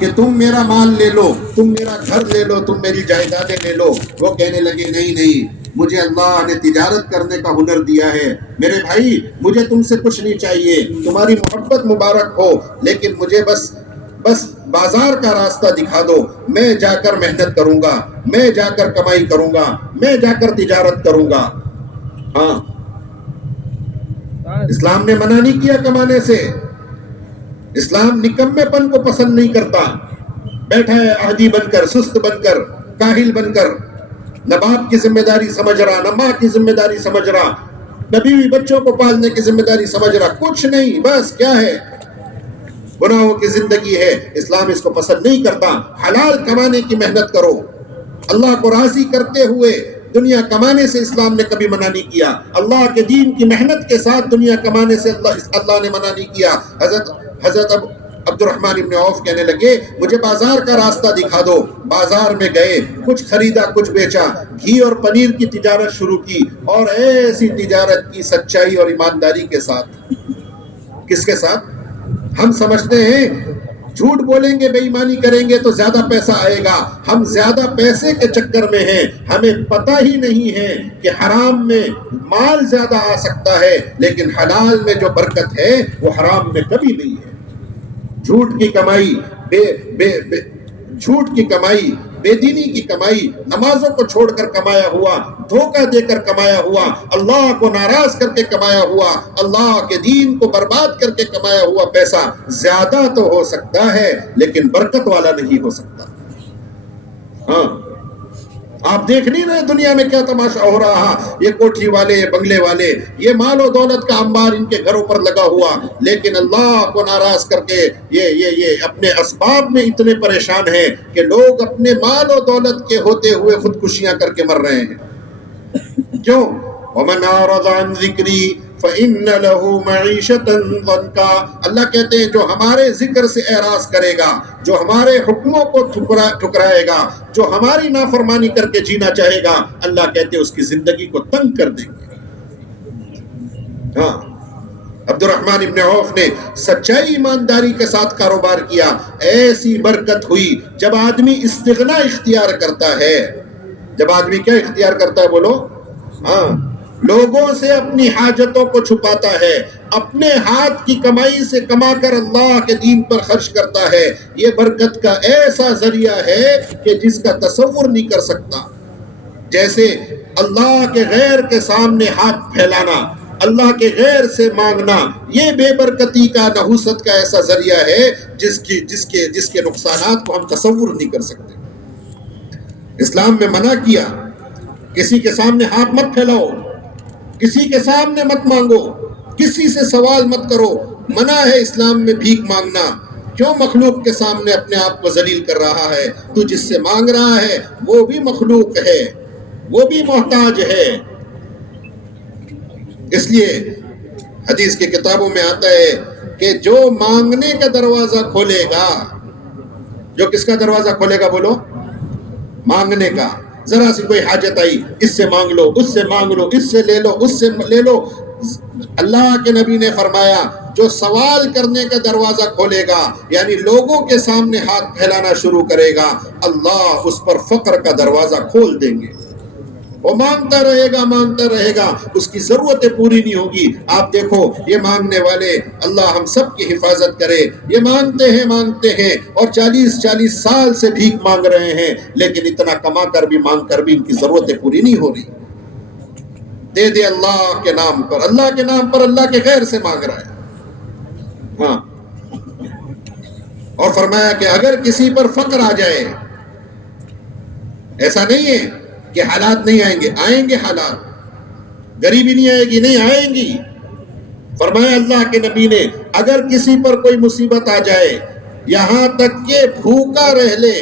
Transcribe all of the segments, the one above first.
کہ تم میرا مال لے لو، تم میرا گھر لے لو، تم میری جائیدادیں لے لو، وہ کہنے لگے نہیں نہیں، مجھے اللہ نے تجارت کرنے کا ہنر دیا ہے، میرے بھائی مجھے تم سے کچھ نہیں چاہیے، تمہاری محبت مبارک ہو، لیکن مجھے بس بازار کا راستہ دکھا دو، میں جا کر محنت کروں گا، میں جا کر کمائی کروں گا، میں جا کر تجارت کروں گا۔ ہاں، اسلام نے منع نہیں کیا کمانے سے، اسلام نکمے پن کو پسند نہیں کرتا۔ بیٹھا ہے عہدی بن کر، سست بن کر، کاہل بن کر، نہ باپ کی ذمہ داری سمجھ رہا، نہ ماں کی ذمہ داری سمجھ رہا، نہ بیوی بچوں کو پالنے کی ذمہ داری سمجھ رہا، کچھ نہیں، بس کیا ہے، گناہوں کی زندگی ہے۔ اسلام اس کو پسند نہیں کرتا۔ حلال کمانے کی محنت کرو، اللہ کو راضی کرتے ہوئے دنیا کمانے سے اسلام نے کبھی منع نہیں کیا۔ اللہ کے دین کی محنت کے ساتھ دنیا کمانے سے اللہ نے منع نہیں کیا۔ حضرت عبد الرحمن ابن عوف کہنے لگے مجھے بازار کا راستہ دکھا دو۔ بازار میں گئے، کچھ خریدا کچھ بیچا، گھی اور پنیر کی تجارت شروع کی، اور ایسی تجارت کی سچائی اور ایمانداری کے ساتھ۔ کس کے ساتھ؟ ہم سمجھتے ہیں جھوٹ بولیں گے، بے ایمانی کریں گے تو زیادہ پیسہ آئے گا، ہم زیادہ پیسے کے چکر میں ہیں، ہمیں پتہ ہی نہیں ہے کہ حرام میں مال زیادہ آ سکتا ہے، لیکن حلال میں جو برکت ہے وہ حرام میں کبھی نہیں ہے۔ جھوٹ کی کمائی، جھوٹ کی کمائی، بے دینی کی کمائی، نمازوں کو چھوڑ کر کمایا ہوا، دھوکہ دے کر کمایا ہوا، اللہ کو ناراض کر کے کمایا ہوا، اللہ کے دین کو برباد کر کے کمایا ہوا پیسہ زیادہ تو ہو سکتا ہے لیکن برکت والا نہیں ہو سکتا۔ ہاں، آپ دیکھ نہیں رہے دنیا میں کیا تماشا ہو رہا، یہ کوٹھی والے، یہ بنگلے والے، یہ مال و دولت کا انبار ان کے گھروں پر لگا ہوا، لیکن اللہ کو ناراض کر کے یہ اپنے اسباب میں اتنے پریشان ہیں کہ لوگ اپنے مال و دولت کے ہوتے ہوئے خودکشیاں کر کے مر رہے ہیں۔ کیوں؟ وَمَنْ أَعْرَضَ عَنْ ذِكْرِي فَإِنَّ لَهُ مَعِيشَةً ضَنْكًا، اللہ کہتے ہیں جو ہمارے ذکر سے اعراض کرے گا، جو ہمارے حکموں کو ٹھکرائے گا، جو ہماری نافرمانی کر کے جینا چاہے گا، اللہ کہتے ہیں اس کی زندگی کو تنگ کر دیں گے۔ ہاں، عبد الرحمن ابن عوف نے سچائی ایمانداری کے ساتھ کاروبار کیا، ایسی برکت ہوئی۔ جب آدمی استغنا اختیار کرتا ہے، جب آدمی کیا اختیار کرتا ہے بولو؟ ہاں، لوگوں سے اپنی حاجتوں کو چھپاتا ہے، اپنے ہاتھ کی کمائی سے کما کر اللہ کے دین پر خرچ کرتا ہے، یہ برکت کا ایسا ذریعہ ہے کہ جس کا تصور نہیں کر سکتا۔ جیسے اللہ کے غیر کے سامنے ہاتھ پھیلانا، اللہ کے غیر سے مانگنا، یہ بے برکتی کا، نحوست کا ایسا ذریعہ ہے جس کے نقصانات کو ہم تصور نہیں کر سکتے۔ اسلام میں منع کیا، کسی کے سامنے ہاتھ مت پھیلاؤ، کسی کے سامنے مت مانگو، کسی سے سوال مت کرو، منع ہے اسلام میں بھیک مانگنا۔ کیوں مخلوق کے سامنے اپنے آپ کو ذلیل کر رہا ہے؟ تو جس سے مانگ رہا ہے وہ بھی مخلوق ہے، وہ بھی محتاج ہے۔ اس لیے حدیث کی کتابوں میں آتا ہے کہ جو مانگنے کا دروازہ کھولے گا، جو کس کا دروازہ کھولے گا بولو؟ مانگنے کا۔ ذرا سی کوئی حاجت آئی، اس سے مانگ لو، اس سے مانگ لو، اس سے لے لو، اس سے لے لو۔ اللہ کے نبی نے فرمایا جو سوال کرنے کا دروازہ کھولے گا، یعنی لوگوں کے سامنے ہاتھ پھیلانا شروع کرے گا، اللہ اس پر فقر کا دروازہ کھول دیں گے۔ وہ مانگتا رہے گا، مانگتا رہے گا، اس کی ضرورتیں پوری نہیں ہوگی۔ آپ دیکھو یہ مانگنے والے، اللہ ہم سب کی حفاظت کرے، یہ مانگتے ہیں اور 40 سال سے بھیک مانگ رہے ہیں، لیکن اتنا کما کر بھی مانگ کر بھی ان کی ضرورتیں پوری نہیں ہو رہی۔ دے دے اللہ کے نام پر، اللہ کے نام پر اللہ کے غیر سے مانگ رہا ہے۔ ہاں، اور فرمایا کہ اگر کسی پر فقر آ جائے، ایسا نہیں ہے کہ حالات نہیں آئیں گے، آئیں گے حالات، غریبی نہیں آئے گی، نہیں آئیں گی۔ فرمایا اللہ کے نبی نے اگر کسی پر کوئی مصیبت آ جائے، یہاں تک کہ بھوکا رہ لے،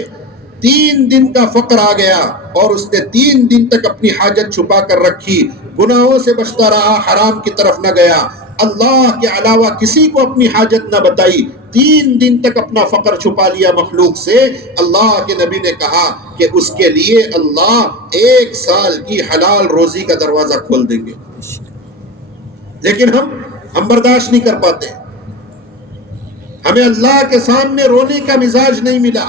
3 دن کا فقر آ گیا اور اس نے 3 دن تک اپنی حاجت چھپا کر رکھی، گناہوں سے بچتا رہا، حرام کی طرف نہ گیا، اللہ کے علاوہ کسی کو اپنی حاجت نہ بتائی، 3 دن تک اپنا فقر چھپا لیا مخلوق سے، اللہ کے نبی نے کہا کہ اس کے لیے اللہ 1 سال کی حلال روزی کا دروازہ کھول دیں گے۔ لیکن ہم برداشت نہیں کر پاتے، ہمیں اللہ کے سامنے رونے کا مزاج نہیں ملا،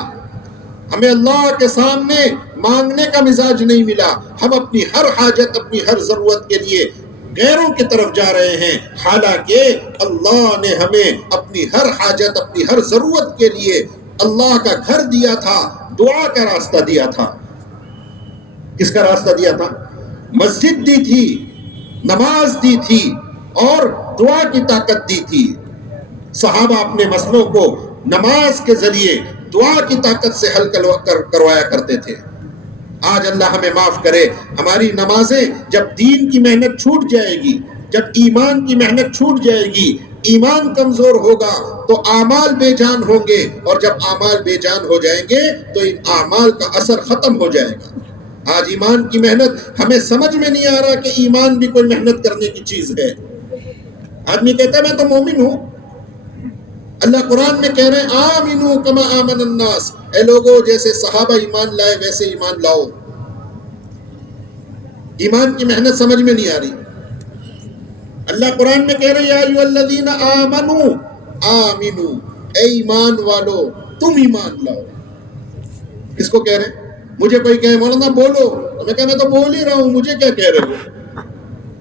ہمیں اللہ کے سامنے مانگنے کا مزاج نہیں ملا. ہم اپنی ہر حاجت، اپنی ہر ضرورت کے لیے غیروں کی طرف جا رہے ہیں، حالانکہ اللہ نے ہمیں اپنی ہر حاجت، اپنی ہر ضرورت کے لیے اللہ کا گھر دیا تھا، دعا کا راستہ دیا تھا. کس کا راستہ دیا تھا؟ مسجد دی تھی، نماز دی تھی اور دعا کی طاقت دی تھی. صحابہ اپنے مسئلوں کو نماز کے ذریعے، دعا کی طاقت سے حل کروایا کرتے تھے. آج اللہ ہمیں معاف کرے، ہماری نمازیں جب دین کی محنت چھوٹ جائے گی، جب ایمان کی محنت چھوٹ جائے گی، ایمان کمزور ہوگا تو اعمال بے جان ہوں گے، اور جب اعمال بے جان ہو جائیں گے تو ان اعمال کا اثر ختم ہو جائے گا. آج ایمان کی محنت ہمیں سمجھ میں نہیں آ رہا کہ ایمان بھی کوئی محنت کرنے کی چیز ہے. آدمی کہتا ہے میں تو مومن ہوں. اللہ قرآن میں کہہ رہے ہیں آمنو کما آمن الناس، اے لوگو جیسے صحابہ ایمان لائے ویسے ایمان لاؤ. ایمان کی محنت سمجھ میں نہیں آ رہی. اللہ قرآن میں کہہ رہے ہیں یا ایھا الذین آمنو آمنو، اے ایمان والو تم ایمان لاؤ. کس کو کہہ رہے ہیں؟ مجھے کوئی کہے مولانا بولو، تو میں کہا میں تو بول ہی رہا ہوں، مجھے کیا کہہ رہے ہو؟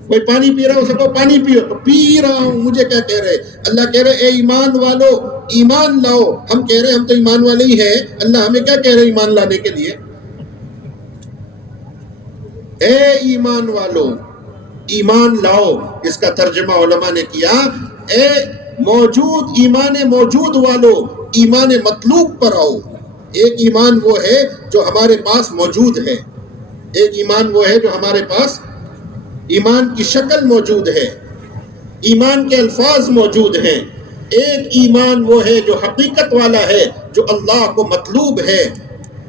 کوئی پانی پی رہا ہو، اسے کہو پانی پیو، تو پی رہا ہوں، مجھے کیا کہہ رہے؟ اللہ کہہ رہے اے ایمان والو ایمان لاؤ. ہم کہہ رہے ہم تو ایمان والے ہی ہیں، اللہ ہمیں کیا کہہ رہے ایمان لانے کے لیے؟ اے ایمان والو ایمان لاؤ. اس کا ترجمہ علماء نے کیا اے موجود ایمان موجود والو ایمان مطلوب پر آؤ. ایک ایمان وہ ہے جو ہمارے پاس موجود ہے، ایک ایمان وہ ہے جو ہمارے پاس ایمان کی شکل موجود ہے، ایمان کے الفاظ موجود ہیں. ایک ایمان وہ ہے جو حقیقت والا ہے، جو اللہ کو مطلوب ہے.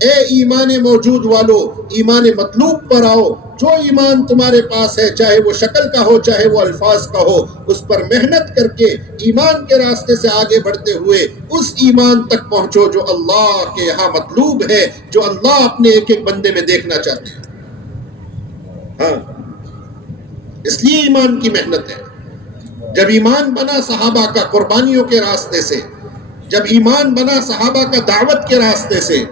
اے ایمان موجود والو ایمان مطلوب پر آؤ. جو ایمان تمہارے پاس ہے، چاہے وہ شکل کا ہو چاہے وہ الفاظ کا ہو، اس پر محنت کر کے ایمان کے راستے سے آگے بڑھتے ہوئے اس ایمان تک پہنچو جو اللہ کے یہاں مطلوب ہے، جو اللہ اپنے ایک ایک بندے میں دیکھنا چاہتے ہیں. ہاں، اس لیے ایمان کی محنت ہے. جب ایمان بنا صحابہ کا قربانیوں کے راستے سے، جب ایمان بنا صحابہ کا دعوت کے راستے سے،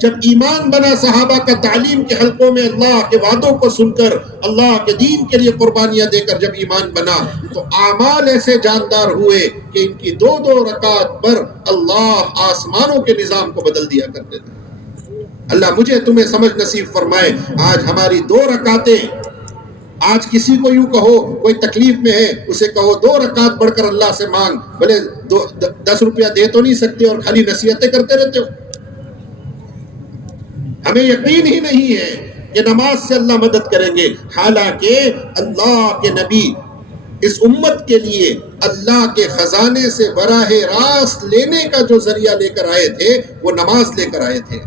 جب ایمان بنا صحابہ کا تعلیم کے حلقوں میں اللہ کے وعدوں کو سن کر اللہ کے دین کے لیے قربانیاں دے کر جب ایمان بنا، تو اعمال ایسے جاندار ہوئے کہ ان کی 2 رکعت پر اللہ آسمانوں کے نظام کو بدل دیا کرتے تھے. اللہ مجھے تمہیں سمجھ نصیب فرمائے. آج ہماری 2 رکعتیں، آج کسی کو یوں کہو کوئی تکلیف میں ہے، اسے کہو 2 رکعت پڑھ کر اللہ سے مانگ، بھلے 10 روپیہ دے تو نہیں سکتے اور خالی نصیحتیں کرتے رہتے ہو. ہمیں یقین ہی نہیں ہے کہ نماز سے اللہ مدد کریں گے، حالانکہ اللہ کے نبی اس امت کے لیے اللہ کے خزانے سے براہ راست لینے کا جو ذریعہ لے کر آئے تھے وہ نماز لے کر آئے تھے.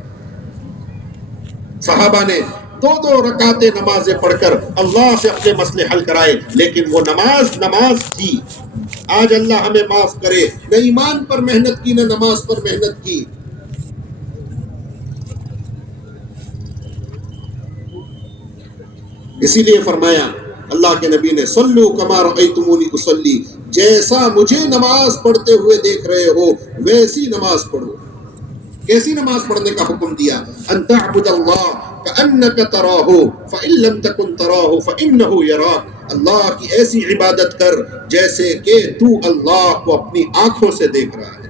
صحابہ نے 2 رکعتیں نمازیں پڑھ کر اللہ سے اپنے مسئلے حل کرائے، لیکن وہ نماز تھی. آج اللہ ہمیں معاف کرے، نہ ایمان پر محنت کی نہ نماز پر محنت کی. اسی لیے فرمایا اللہ کے نبی نے صلو کما رأیتمونی اصلی، جیسا مجھے نماز پڑھتے ہوئے دیکھ رہے ہو ویسی نماز پڑھو. کیسی نماز پڑھنے کا حکم دیا؟ ان تعبد اللہ کأنک تراہ فإن لم تکن تراہ فإنہ یراک. اللہ کی ایسی عبادت کر جیسے کہ تو اللہ کو اپنی آنکھوں سے دیکھ رہا ہے.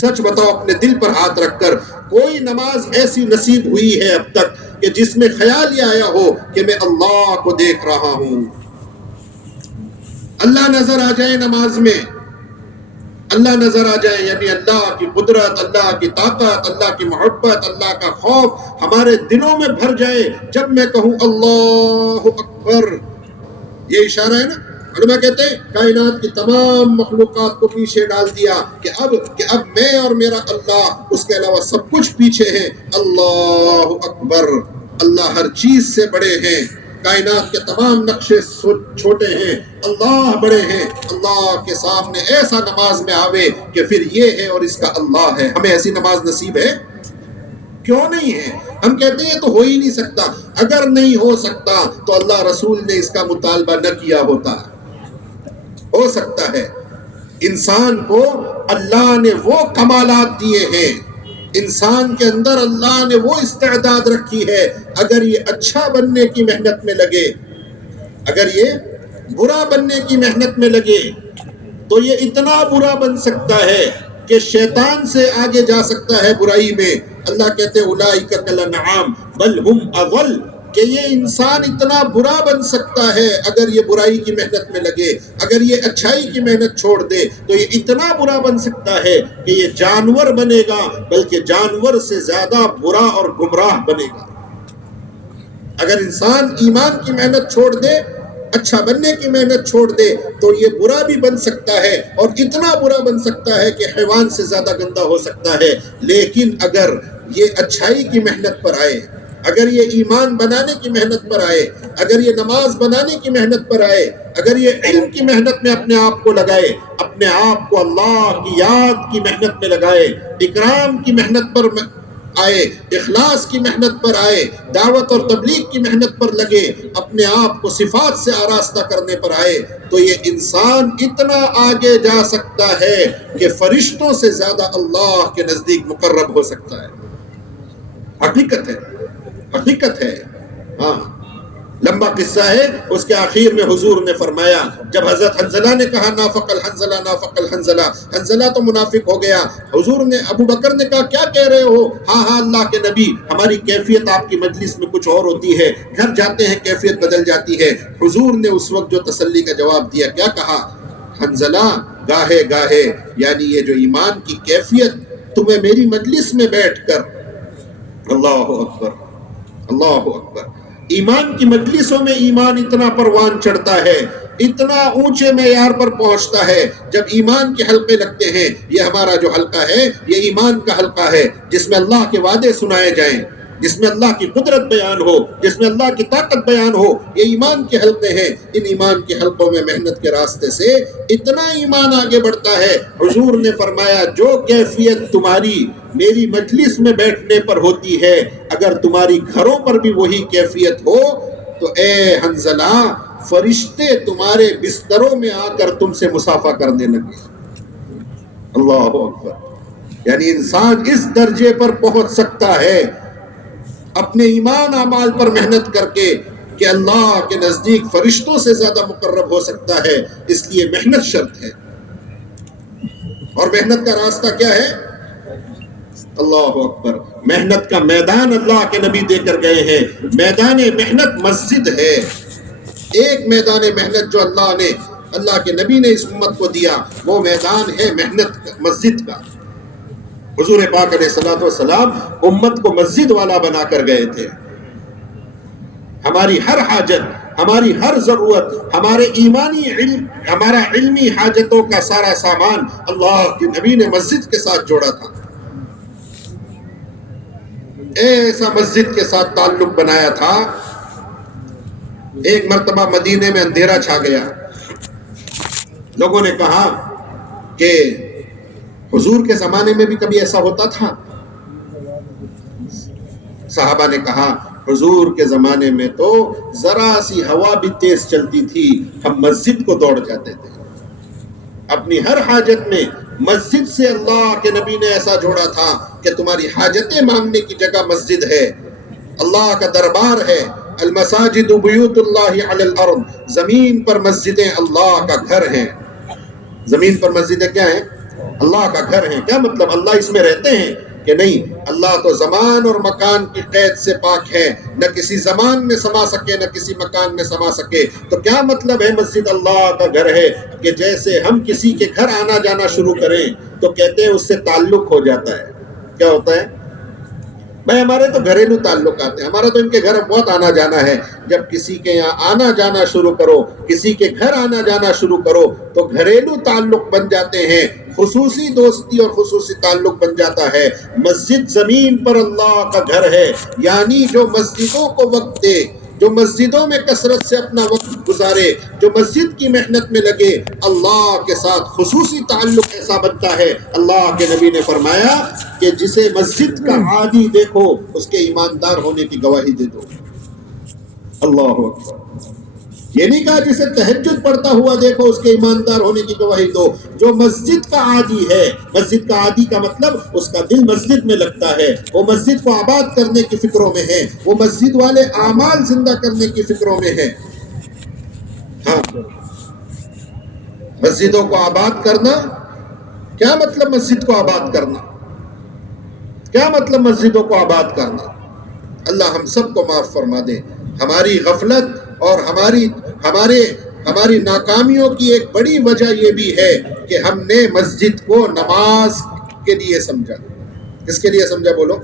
سچ بتاؤ اپنے دل پر ہاتھ رکھ کر، کوئی نماز ایسی نصیب ہوئی ہے اب تک کہ جس میں خیال یہ آیا ہو کہ میں اللہ کو دیکھ رہا ہوں؟ اللہ نظر آ جائے نماز میں، اللہ نظر آ جائے، یعنی اللہ کی قدرت، اللہ کی طاقت، اللہ کی محبت، اللہ کا خوف ہمارے دلوں میں بھر جائے جب میں کہوں اللہ اکبر. یہ اشارہ ہے نا، علماء کہتے ہیں کائنات کی تمام مخلوقات کو پیچھے ڈال دیا کہ اب میں اور میرا اللہ، اس کے علاوہ سب کچھ پیچھے ہے. اللہ اکبر، اللہ ہر چیز سے بڑے ہیں، کائنات کے تمام نقشے چھوٹے ہیں، اللہ بڑے ہیں. اللہ کے سامنے ایسا نماز میں آوے کہ پھر یہ ہے اور اس کا اللہ ہے. ہمیں ایسی نماز نصیب ہے؟ کیوں نہیں ہے؟ ہم کہتے ہیں تو ہو ہی نہیں سکتا. اگر نہیں ہو سکتا تو اللہ رسول نے اس کا مطالبہ نہ کیا ہوتا. ہو سکتا ہے انسان کو اللہ نے وہ کمالات دیے ہیں، انسان کے اندر اللہ نے وہ استعداد رکھی ہے، اگر یہ اچھا بننے کی محنت میں لگے، اگر یہ برا بننے کی محنت میں لگے تو یہ اتنا برا بن سکتا ہے کہ شیطان سے آگے جا سکتا ہے برائی میں۔ اللہ کہتے ہیں اولئک کالانعام بل ہم اضل، کہ یہ انسان اتنا برا بن سکتا ہے اگر یہ برائی کی محنت میں لگے، اگر یہ اچھائی کی محنت چھوڑ دے تو یہ اتنا برا بن سکتا ہے کہ یہ جانور بنے گا، بلکہ جانور سے زیادہ برا اور گمراہ بنے گا۔ اگر انسان ایمان کی محنت چھوڑ دے، اچھا بننے کی محنت چھوڑ دے تو یہ برا بھی بن سکتا ہے، اور اتنا برا بن سکتا ہے کہ حیوان سے زیادہ گندا ہو سکتا ہے۔ لیکن اگر یہ اچھائی کی محنت پر آئے، اگر یہ ایمان بنانے کی محنت پر آئے، اگر یہ نماز بنانے کی محنت پر آئے، اگر یہ علم کی محنت میں اپنے آپ کو لگائے، اپنے آپ کو اللہ کی یاد کی محنت میں لگائے، اکرام کی محنت پر آئے، اخلاص کی محنت پر آئے، دعوت اور تبلیغ کی محنت پر لگے، اپنے آپ کو صفات سے آراستہ کرنے پر آئے، تو یہ انسان اتنا آگے جا سکتا ہے کہ فرشتوں سے زیادہ اللہ کے نزدیک مقرب ہو سکتا ہے۔ حقیقت ہے، حقیقت ہے۔ ہاں، لمبا قصہ ہے، اس کے آخر میں حضور نے فرمایا، جب حضرت حنظلہ نے کہا نافق الحنظلہ نافق الحنظلہ، حنظلہ تو منافق ہو گیا، حضور نے ابو بکر نے کہا کیا کہہ رہے ہو؟ ہاں ہاں اللہ کے نبی، ہماری کیفیت آپ کی مجلس میں کچھ اور ہوتی ہے، گھر جاتے ہیں کیفیت بدل جاتی ہے۔ حضور نے اس وقت جو تسلی کا جواب دیا، کیا کہا؟ حنظلہ گاہے گاہے، یعنی یہ جو ایمان کی کیفیت تمہیں میری مجلس میں بیٹھ کر، اللہ اکبر اللہ اکبر، ایمان کی مجلسوں میں ایمان اتنا پروان چڑھتا ہے، اتنا اونچے معیار پر پہنچتا ہے۔ جب ایمان کے حلقے لگتے ہیں، یہ ہمارا جو حلقہ ہے یہ ایمان کا حلقہ ہے، جس میں اللہ کے وعدے سنائے جائیں، جس میں اللہ کی قدرت بیان ہو، جس میں اللہ کی طاقت بیان ہو، یہ ایمان کے حلقے ہیں۔ ان ایمان کے حلقوں میں محنت کے راستے سے اتنا ایمان آگے بڑھتا ہے۔ حضور نے فرمایا جو کیفیت تمہاری میری مجلس میں بیٹھنے پر ہوتی ہے، اگر تمہاری گھروں پر بھی وہی کیفیت ہو تو اے حنظلہ، فرشتے تمہارے بستروں میں آ کر تم سے مصافحہ کرنے لگے۔ اللہ اکبر، یعنی انسان اس درجے پر پہنچ سکتا ہے اپنے ایمان اعمال پر محنت کر کے کہ اللہ کے نزدیک فرشتوں سے زیادہ مقرب ہو سکتا ہے۔ اس لیے محنت شرط ہے، اور محنت کا راستہ کیا ہے؟ اللہ اکبر، محنت کا میدان اللہ کے نبی دے کر گئے ہیں۔ میدان محنت مسجد ہے، ایک میدان محنت جو اللہ کے نبی نے اس امت کو دیا، وہ میدان ہے محنت کا، مسجد کا۔ حضور پاک علیہ الصلوۃ والسلام امت کو مسجد والا بنا کر گئے تھے۔ ہماری ہر حاجت، ہماری ہر ضرورت، ہمارے ایمانی علم، ہمارا علمی حاجتوں کا سارا سامان اللہ کے نبی نے مسجد کے ساتھ جوڑا تھا۔ ایسا مسجد کے ساتھ تعلق بنایا تھا، ایک مرتبہ مدینے میں اندھیرا چھا گیا، لوگوں نے کہا کہ حضور کے زمانے میں بھی کبھی ایسا ہوتا تھا؟ صحابہ نے کہا حضور کے زمانے میں تو ذرا سی ہوا بھی تیز چلتی تھی ہم مسجد کو دوڑ جاتے تھے۔ اپنی ہر حاجت میں مسجد سے اللہ کے نبی نے ایسا جوڑا تھا کہ تمہاری حاجتیں مانگنے کی جگہ مسجد ہے، اللہ کا دربار ہے۔ المساجد بیوت اللہ علی الارض، زمین پر مسجدیں اللہ کا گھر ہیں۔ زمین پر مسجدیں کیا ہیں؟ اللہ کا گھر ہیں۔ کیا مطلب؟ اللہ اس میں رہتے ہیں کہ نہیں؟ اللہ تو زمان اور مکان کی قید سے پاک ہے، نہ کسی زمان میں سما سکے نہ کسی مکان میں سما سکے۔ تو کیا مطلب ہے مسجد اللہ کا گھر ہے؟ کہ جیسے ہم کسی کے گھر آنا جانا شروع کریں تو کہتے ہیں اس سے تعلق ہو جاتا ہے۔ کیا ہوتا ہے بھائی؟ ہمارے تو گھریلو تعلقات ہیں، ہمارا تو ان کے گھر بہت آنا جانا ہے۔ جب کسی کے یہاں آنا جانا شروع کرو، کسی کے گھر آنا جانا شروع کرو تو گھریلو تعلق بن جاتے ہیں، خصوصی دوستی اور خصوصی تعلق بن جاتا ہے۔ مسجد زمین پر اللہ کا گھر ہے، یعنی جو مسجدوں کو وقت دے، جو مسجدوں میں کثرت سے اپنا وقت گزارے، جو مسجد کی محنت میں لگے، اللہ کے ساتھ خصوصی تعلق ایسا بنتا ہے۔ اللہ کے نبی نے فرمایا کہ جسے مسجد کا عادی دیکھو اس کے ایماندار ہونے کی گواہی دے دو۔ اللہ اکبر۔ یہ نہیں کہا جسے تہجد پڑھتا ہوا دیکھو اس کے ایماندار ہونے کی گواہی دو. جو مسجد کا عادی ہے، مسجد کا عادی کا مطلب اس کا دل مسجد میں لگتا ہے، وہ مسجد کو آباد کرنے کی فکروں میں ہے، وہ مسجد والے اعمال زندہ کرنے کی فکروں میں ہے. ہاں، مسجدوں کو آباد کرنا کیا مطلب؟ مسجد کو آباد کرنا کیا مطلب؟ مسجدوں کو آباد کرنا. اللہ ہم سب کو معاف فرما دے. ہماری غفلت اور ہماری ناکامیوں کی ایک بڑی وجہ یہ بھی ہے کہ ہم نے مسجد کو نماز کے لیے سمجھا. کس کے لیے سمجھا؟ بولو.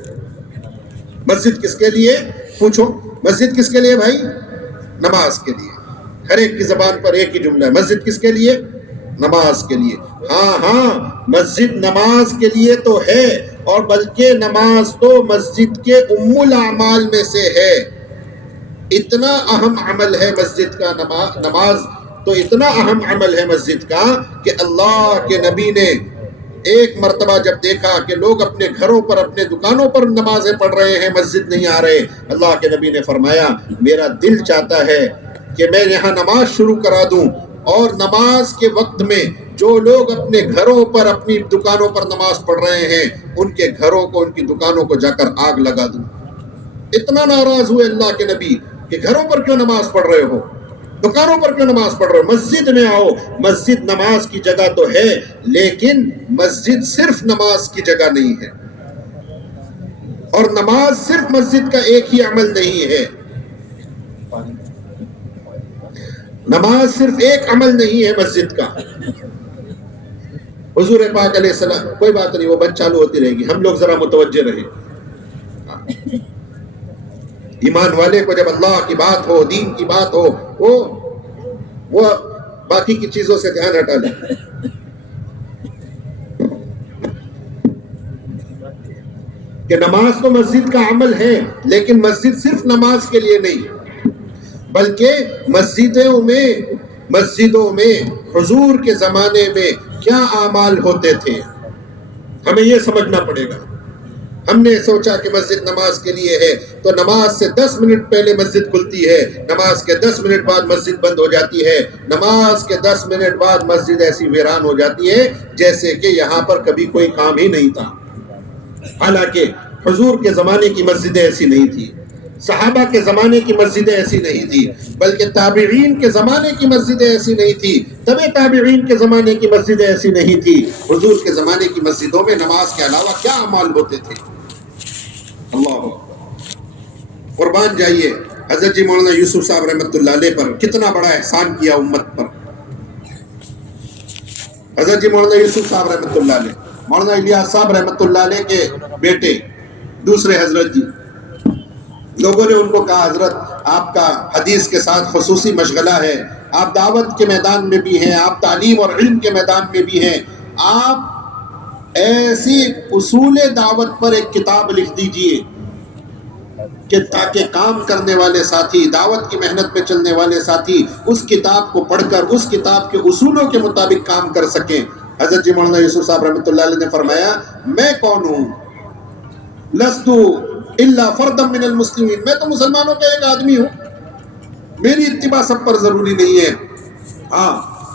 مسجد کس کے لیے؟ پوچھو. مسجد کس کے لیے بھائی؟ نماز کے لیے. ہر ایک کی زبان پر ایک ہی جملہ ہے، مسجد کس کے لیے؟ نماز کے لیے. ہاں مسجد نماز کے لیے تو ہے، اور بلکہ نماز تو مسجد کے ام الاعمال میں سے ہے. اتنا اہم عمل ہے مسجد کا نماز تو اتنا اہم عمل ہے مسجد کا کہ اللہ کے نبی نے ایک مرتبہ جب دیکھا کہ لوگ اپنے گھروں پر اپنے دکانوں پر نمازیں پڑھ رہے ہیں، مسجد نہیں آ رہے، اللہ کے نبی نے فرمایا میرا دل چاہتا ہے کہ میں یہاں نماز شروع کرا دوں، اور نماز کے وقت میں جو لوگ اپنے گھروں پر اپنی دکانوں پر نماز پڑھ رہے ہیں ان کے گھروں کو، ان کی دکانوں کو جا کر آگ لگا دوں. اتنا ناراض ہوئے اللہ کے نبی کہ گھروں پر کیوں نماز پڑھ رہے ہو، دکانوں پر کیوں نماز پڑھ رہے ہو، مسجد میں آؤ. مسجد نماز کی جگہ تو ہے، لیکن مسجد صرف نماز کی جگہ نہیں ہے، اور نماز صرف مسجد کا ایک ہی عمل نہیں ہے. نماز صرف ایک عمل نہیں ہے مسجد کا. حضور پاک علیہ السلام، کوئی بات نہیں، وہ بند چالو ہوتی رہے گی، ہم لوگ ذرا متوجہ رہیں. ایمان والے کو جب اللہ کی بات ہو، دین کی بات ہو، وہ باقی کی چیزوں سے دھیان ہٹا لے. کہ نماز تو مسجد کا عمل ہے، لیکن مسجد صرف نماز کے لیے نہیں، بلکہ مسجدوں میں حضور کے زمانے میں کیا اعمال ہوتے تھے ہمیں یہ سمجھنا پڑے گا. ہم نے سوچا کہ مسجد نماز کے لیے ہے تو نماز سے 10 منٹ پہلے مسجد کھلتی ہے، نماز کے 10 منٹ بعد مسجد بند ہو جاتی ہے، نماز کے 10 منٹ بعد مسجد ایسی ویران ہو جاتی ہے جیسے کہ یہاں پر کبھی کوئی کام ہی نہیں تھا. حالانکہ حضور کے زمانے کی مسجدیں ایسی نہیں تھی، صحابہ کے زمانے کی مسجدیں ایسی نہیں تھی، بلکہ تابعین کے زمانے کی مسجدیں ایسی نہیں تھی، تبع تابعین کے زمانے کی مسجدیں ایسی نہیں تھی. حضور کے زمانے کی مسجدوں میں نماز کے علاوہ کیا اعمال ہوتے تھے. اللہ قربان جائیے حضرت جی مولانا یوسف صاحب رحمۃ اللہ علیہ پر کتنا بڑا احسان کیا امت پر. حضرت جی مولانا یوسف صاحب رحمۃ اللہ علیہ، مولانا الیاس صاحب رحمۃ اللہ علیہ کے بیٹے دوسرے حضرت جی، لوگوں نے ان کو کہا حضرت آپ کا حدیث کے ساتھ خصوصی مشغلہ ہے، آپ دعوت کے میدان میں بھی ہیں، آپ تعلیم اور علم کے میدان میں بھی ہیں، آپ ایسی اصول دعوت پر ایک کتاب لکھ دیجئے کہ تاکہ کام کرنے والے ساتھی، دعوت کی محنت پہ چلنے والے ساتھی اس کتاب کو پڑھ کر اس کتاب کے اصولوں کے مطابق کام کر سکیں. حضرت جی مولانا یوسف صاحب رحمۃ اللہ علیہ نے فرمایا میں کون ہوں؟ لست الا فردا من المسلمین، میں تو مسلمانوں کا ایک آدمی ہوں، میری اتباع سب پر ضروری نہیں ہے. ہاں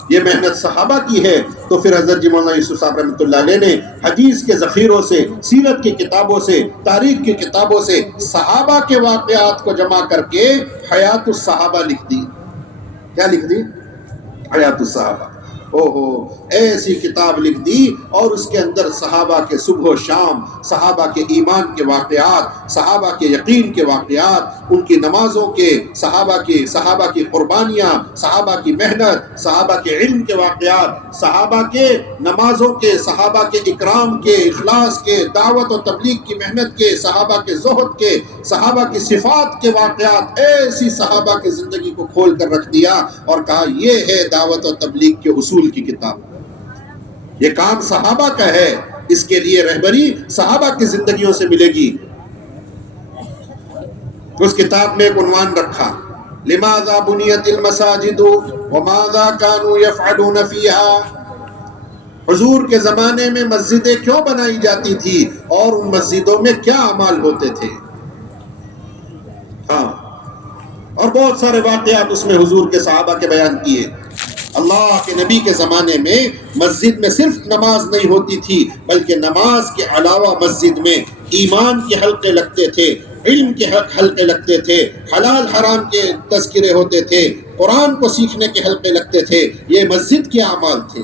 یہ محنت صحابہ کی ہے. تو پھر حضرت جی مولانا یوسف صاحب رحمۃ اللہ علیہ نے حدیث کے ذخیروں سے، سیرت کی کتابوں سے، تاریخ کی کتابوں سے صحابہ کے واقعات کو جمع کر کے حیات الصحابہ لکھ دی. کیا لکھ دی؟ حیات الصحابہ. ایسی کتاب لکھ دی، اور اس کے اندر صحابہ کے صبح و شام، صحابہ کے ایمان کے واقعات، صحابہ کے یقین کے واقعات، ان کی نمازوں کے، صحابہ کی قربانیاں، صحابہ کی محنت، صحابہ کے علم کے واقعات، صحابہ کے نمازوں کے، صحابہ کے اکرام کے، اخلاص کے، دعوت و تبلیغ کی محنت کے، صحابہ کے زہد کے، صحابہ کی صفات کے واقعات. ایسی صحابہ کی زندگی کو کھول کر رکھ دیا اور کہا یہ ہے دعوت و تبلیغ کے اصول کی کتاب. یہ کام صحابہ کا ہے، اس کے لیے رہبری صحابہ کی زندگیوں سے ملے گی. اس کتاب میں ایک عنوان رکھا لماذا بنیت المساجد وماذا كانوا يفعلون فيها. حضور کے زمانے میں مسجدیں کیوں بنائی جاتی تھی اور ان مسجدوں میں کیا اعمال ہوتے تھے. ہاں، اور بہت سارے واقعات اس میں حضور کے صحابہ کے بیان کیے۔ اللہ کے نبی کے زمانے میں مسجد میں صرف نماز نہیں ہوتی تھی، بلکہ نماز کے علاوہ مسجد میں ایمان کے حلقے لگتے تھے، علم کے حلقے لگتے تھے، حلال حرام کے تذکرے ہوتے تھے، قرآن کو سیکھنے کے حلقے لگتے تھے۔ یہ مسجد کے اعمال تھے۔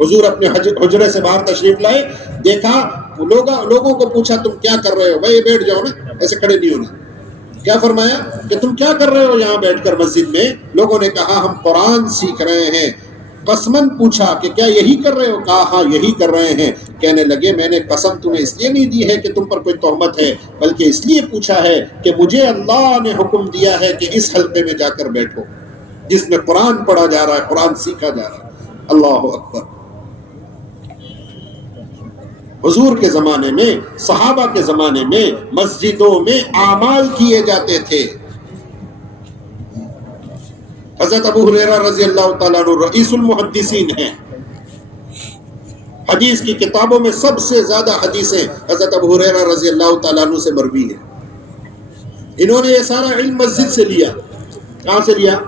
حضور اپنے حجرے سے باہر تشریف لائے، دیکھا لوگوں کو پوچھا تم کیا کر رہے ہو؟ بھائی بیٹھ جاؤ نا، ایسے کھڑے نہیں ہونا۔ کیا فرمایا کہ تم کیا کر رہے ہو یہاں بیٹھ کر مسجد میں؟ لوگوں نے کہا ہم قرآن سیکھ رہے ہیں۔ قسمن پوچھا کہ کیا یہی کر رہے ہو؟ کہا ہاں یہی کر رہے ہیں۔ کہنے لگے میں نے قسم تمہیں اس لیے نہیں دی ہے کہ تم پر کوئی تہمت ہے، بلکہ اس لیے پوچھا ہے کہ مجھے اللہ نے حکم دیا ہے کہ اس حلقے میں جا کر بیٹھو جس میں قرآن پڑھا جا رہا ہے، قرآن سیکھا جا رہا ہے۔ اللہ اکبر۔ حضور کے زمانے میں، صحابہ کے زمانے میں مسجدوں میں اعمال کیے جاتے تھے۔ حضرت ابو ہریرہ رضی اللہ تعالیٰ عنہ رئیس المحدثین ہیں۔ حدیث کی کتابوں میں سب سے زیادہ حدیثیں حضرت ابو ہریرہ رضی اللہ تعالیٰ عنہ سے مروی ہیں۔ انہوں نے یہ سارا علم مسجد سے لیا۔ کہاں سے لیا؟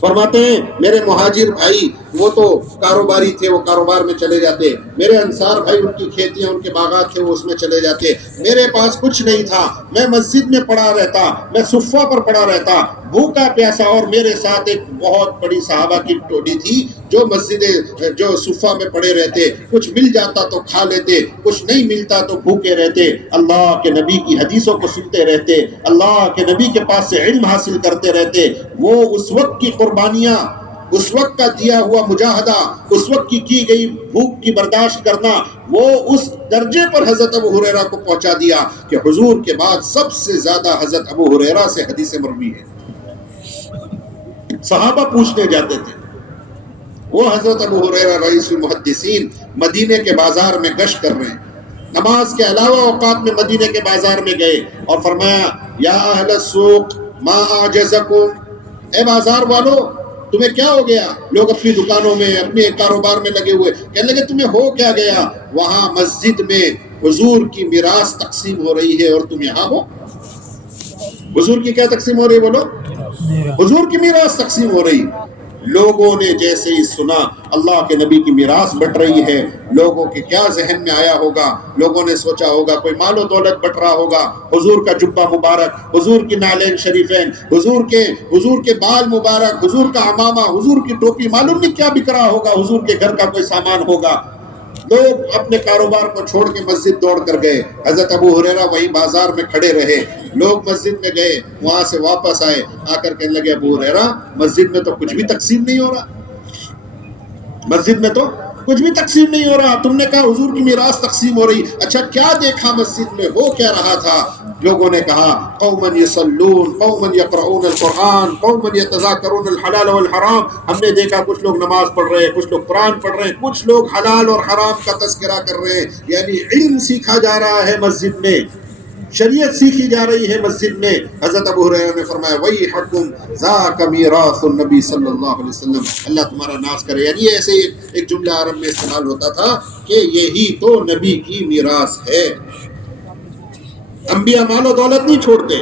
فرماتے ہیں میرے مہاجر بھائی وہ تو کاروباری تھے، وہ کاروبار میں چلے جاتے، میرے انصار بھائی ان کی کھیتیاں ان کے باغات تھے وہ اس میں چلے جاتے، میرے پاس کچھ نہیں تھا، میں مسجد میں پڑا رہتا، میں صفہ پر پڑا رہتا بھوکا پیاسا، اور میرے ساتھ ایک بہت بڑی صحابہ کی ٹولی تھی جو صفہ میں پڑے رہتے، کچھ مل جاتا تو کھا لیتے، کچھ نہیں ملتا تو بھوکے رہتے، اللہ کے نبی کی حدیثوں کو سنتے رہتے، اللہ کے نبی کے پاس سے علم حاصل کرتے رہتے۔ وہ اس وقت کی قربانیاں، اس وقت کا دیا ہوا مجاہدہ، اس وقت کی گئی بھوک کی برداشت کرنا، وہ اس درجے پر حضرت ابو ہریرہ کو پہنچا دیا کہ حضور کے بعد سب سے زیادہ حضرت ابو ہریرہ سے حدیث مروی ہے۔ صحابہ پوچھنے جاتے تھے۔ وہ حضرت ابو ہریرہ رئیس المحدثین مدینے کے بازار میں گشت کر رہے ہیں، نماز کے علاوہ اوقات میں مدینے کے بازار میں گئے اور فرمایا یا اہل السوق ما اعجزکم، اے بازار والو تمہیں کیا ہو گیا؟ لوگ اپنی دکانوں میں اپنے کاروبار میں لگے ہوئے، کہنے لگے تمہیں ہو کیا گیا؟ وہاں مسجد میں حضور کی میراث تقسیم ہو رہی ہے اور تم یہاں ہو۔ حضور کی کیا تقسیم ہو رہی؟ بولو، حضور کی میراث تقسیم ہو رہی۔ لوگوں نے جیسے ہی سنا اللہ کے نبی کی میراث بٹ رہی ہے، لوگوں کے کیا ذہن میں آیا ہوگا؟ لوگوں نے سوچا ہوگا کوئی مال و دولت بٹ رہا ہوگا، حضور کا جبہ مبارک، حضور کی نالین شریفین، حضور کے بال مبارک، حضور کا عمامہ، حضور کی ٹوپی، معلوم نہیں کیا بک رہا ہوگا، حضور کے گھر کا کوئی سامان ہوگا۔ لوگ اپنے کاروبار کو چھوڑ کے مسجد دوڑ کر گئے، حضرت ابو ہریرہ وہیں بازار میں کھڑے رہے۔ لوگ مسجد میں گئے، وہاں سے واپس آئے، آ کر کہنے لگے ابو ہریرہ مسجد میں تو کچھ بھی تقسیم نہیں ہو رہا، مسجد میں تو کچھ بھی تقسیم نہیں ہو رہا، تم نے کہا حضور کی میراث تقسیم ہو رہی، اچھا کیا دیکھا مسجد میں، ہو کیا رہا تھا؟ لوگوں نے کہا قومن یصلون، قومن یقرؤون القرآن، قومن یتذاکرون الحلال والحرام، ہم نے دیکھا کچھ لوگ نماز پڑھ رہے ہیں، کچھ لوگ قرآن پڑھ رہے ہیں، کچھ لوگ حلال اور حرام کا تذکرہ کر رہے ہیں، یعنی علم سیکھا جا رہا ہے مسجد میں، شریعت سیکھی جا رہی ہے مسجد میں۔ حضرت ابو ہریرہ نے فرمایا ویحکم ذاک میراث النبی صلی اللہ علیہ وسلم، اللہ تمہارا ناز کرے، یعنی ایسے ایک جملہ عرب میں استعمال ہوتا تھا کہ یہی تو نبی کی میراث ہے۔ انبیاء مال و دولت نہیں چھوڑتے،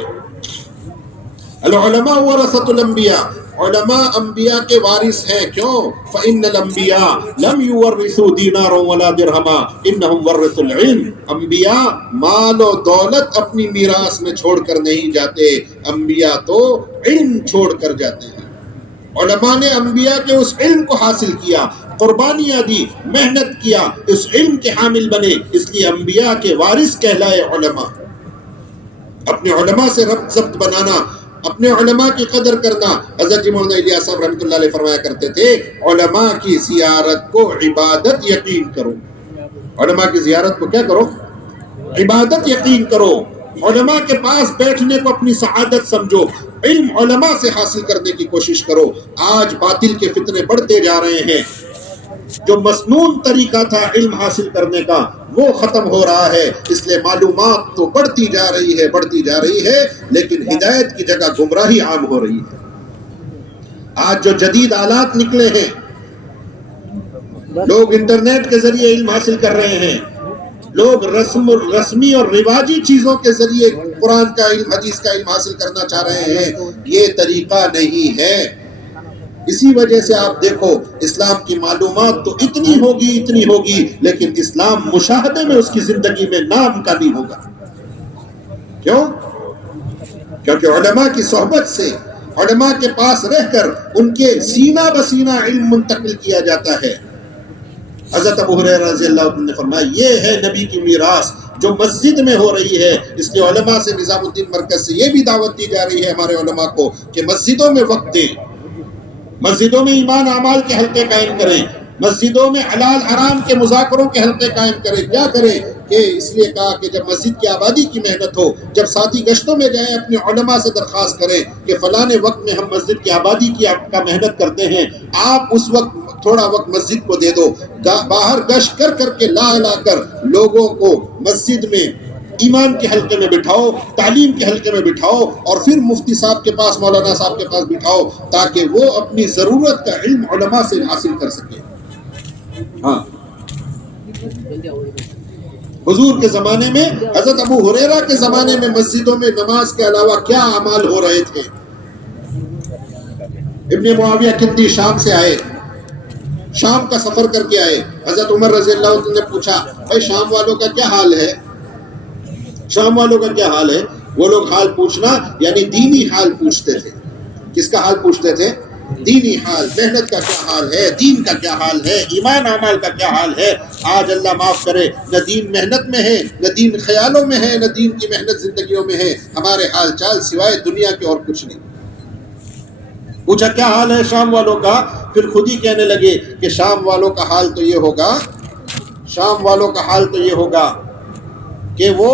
العلماء ورثۃ الانبیاء، علماء انبیاء کے وارث ہیں، کیوں؟ فإن الانبیاء لم يورثوا دینارا ولا درہما انہم ورثوا العلم، انبیاء مال و دولت اپنی میراث میں چھوڑ کر نہیں جاتے، انبیاء تو علم چھوڑ کر جاتے ہیں۔ علماء نے انبیاء کے اس علم کو حاصل کیا، قربانیاں دی، محنت کیا، اس علم کے حامل بنے، اس لیے انبیاء کے وارث کہلائے علماء۔ اپنے علماء سے ربط ضبط بنانا، اپنے علماء کی قدر کرنا۔ حضرت جی مولانا الیاس صاحب رحمۃ اللہ علیہ فرمایا کرتے تھے علماء کی زیارت کو عبادت یقین کرو، علماء کی زیارت کو کیا کرو؟ عبادت یقین کرو، علماء کے پاس بیٹھنے کو اپنی سعادت سمجھو، علم علماء سے حاصل کرنے کی کوشش کرو۔ آج باطل کے فتنے بڑھتے جا رہے ہیں، جو مسنون طریقہ تھا علم حاصل کرنے کا وہ ختم ہو رہا ہے، اس لیے معلومات تو بڑھتی جا رہی ہے لیکن ہدایت کی جگہ گمراہی عام ہو رہی ہے۔ آج جو جدید آلات نکلے ہیں، لوگ انٹرنیٹ کے ذریعے علم حاصل کر رہے ہیں، لوگ رسمی اور رواجی چیزوں کے ذریعے قرآن کا علم حدیث کا علم حاصل کرنا چاہ رہے ہیں، یہ طریقہ نہیں ہے۔ اسی وجہ سے آپ دیکھو اسلام کی معلومات تو اتنی ہوگی لیکن اسلام مشاہدے میں اس کی زندگی میں نام کا نہیں ہوگا۔ کیوں؟ کیونکہ علماء کی صحبت سے، علماء کے پاس رہ کر ان کے سینہ بسینہ علم منتقل کیا جاتا ہے۔ حضرت ابو ہریرہ رضی اللہ عنہ نے فرمایا یہ ہے نبی کی میراث جو مسجد میں ہو رہی ہے۔ اس لیے علماء سے، نظام الدین مرکز سے یہ بھی دعوت دی جا رہی ہے ہمارے علماء کو کہ مسجدوں میں وقت دیں، مسجدوں میں ایمان اعمال کے حلقے قائم کریں، مسجدوں میں حلال حرام کے مذاکروں کے حلقے قائم کریں۔ کیا کریں کہ اس لیے کہا کہ جب مسجد کی آبادی کی محنت ہو، جب ساتھی گشتوں میں جائیں اپنے علماء سے درخواست کریں کہ فلاں وقت میں ہم مسجد کی آبادی کی کا محنت کرتے ہیں، آپ اس وقت تھوڑا وقت مسجد کو دے دو۔ باہر گشت کر کے لا کر لوگوں کو مسجد میں ایمان کے حلقے میں بٹھاؤ، تعلیم کے حلقے میں بٹھاؤ، اور پھر مفتی صاحب کے پاس، مولانا صاحب کے پاس بٹھاؤ تاکہ وہ اپنی ضرورت کا علم علماء سے حاصل کر سکے۔ ہاں، حضور کے زمانے میں، حضرت ابو ہریرہ کے زمانے میں مسجدوں میں نماز کے علاوہ کیا اعمال ہو رہے تھے؟ ابن معاویہ کندی شام سے آئے، شام کا سفر کر کے آئے۔ حضرت عمر رضی اللہ عنہ نے پوچھا بھائی شام والوں کا کیا حال ہے؟ شام والوں کا کیا حال ہے؟ وہ لوگ حال پوچھنا یعنی دینی حال پوچھتے تھے۔ کس کا حال پوچھتے تھے؟ دینی حال، محنت کا کیا حال ہے، دین کا کیا حال ہے، ایمان اعمال کا کیا حال ہے۔ آج اللہ معاف کرے نہ دین محنت میں ہے، نہ دین خیالوں میں ہے، نہ دین کی محنت زندگیوں میں ہے۔ ہمارے حال چال سوائے دنیا کے اور کچھ نہیں۔ پوچھا کیا حال ہے شام والوں کا؟ پھر خود ہی کہنے لگے کہ شام والوں کا حال تو یہ ہوگا، شام والوں کا حال تو یہ ہوگا کہ وہ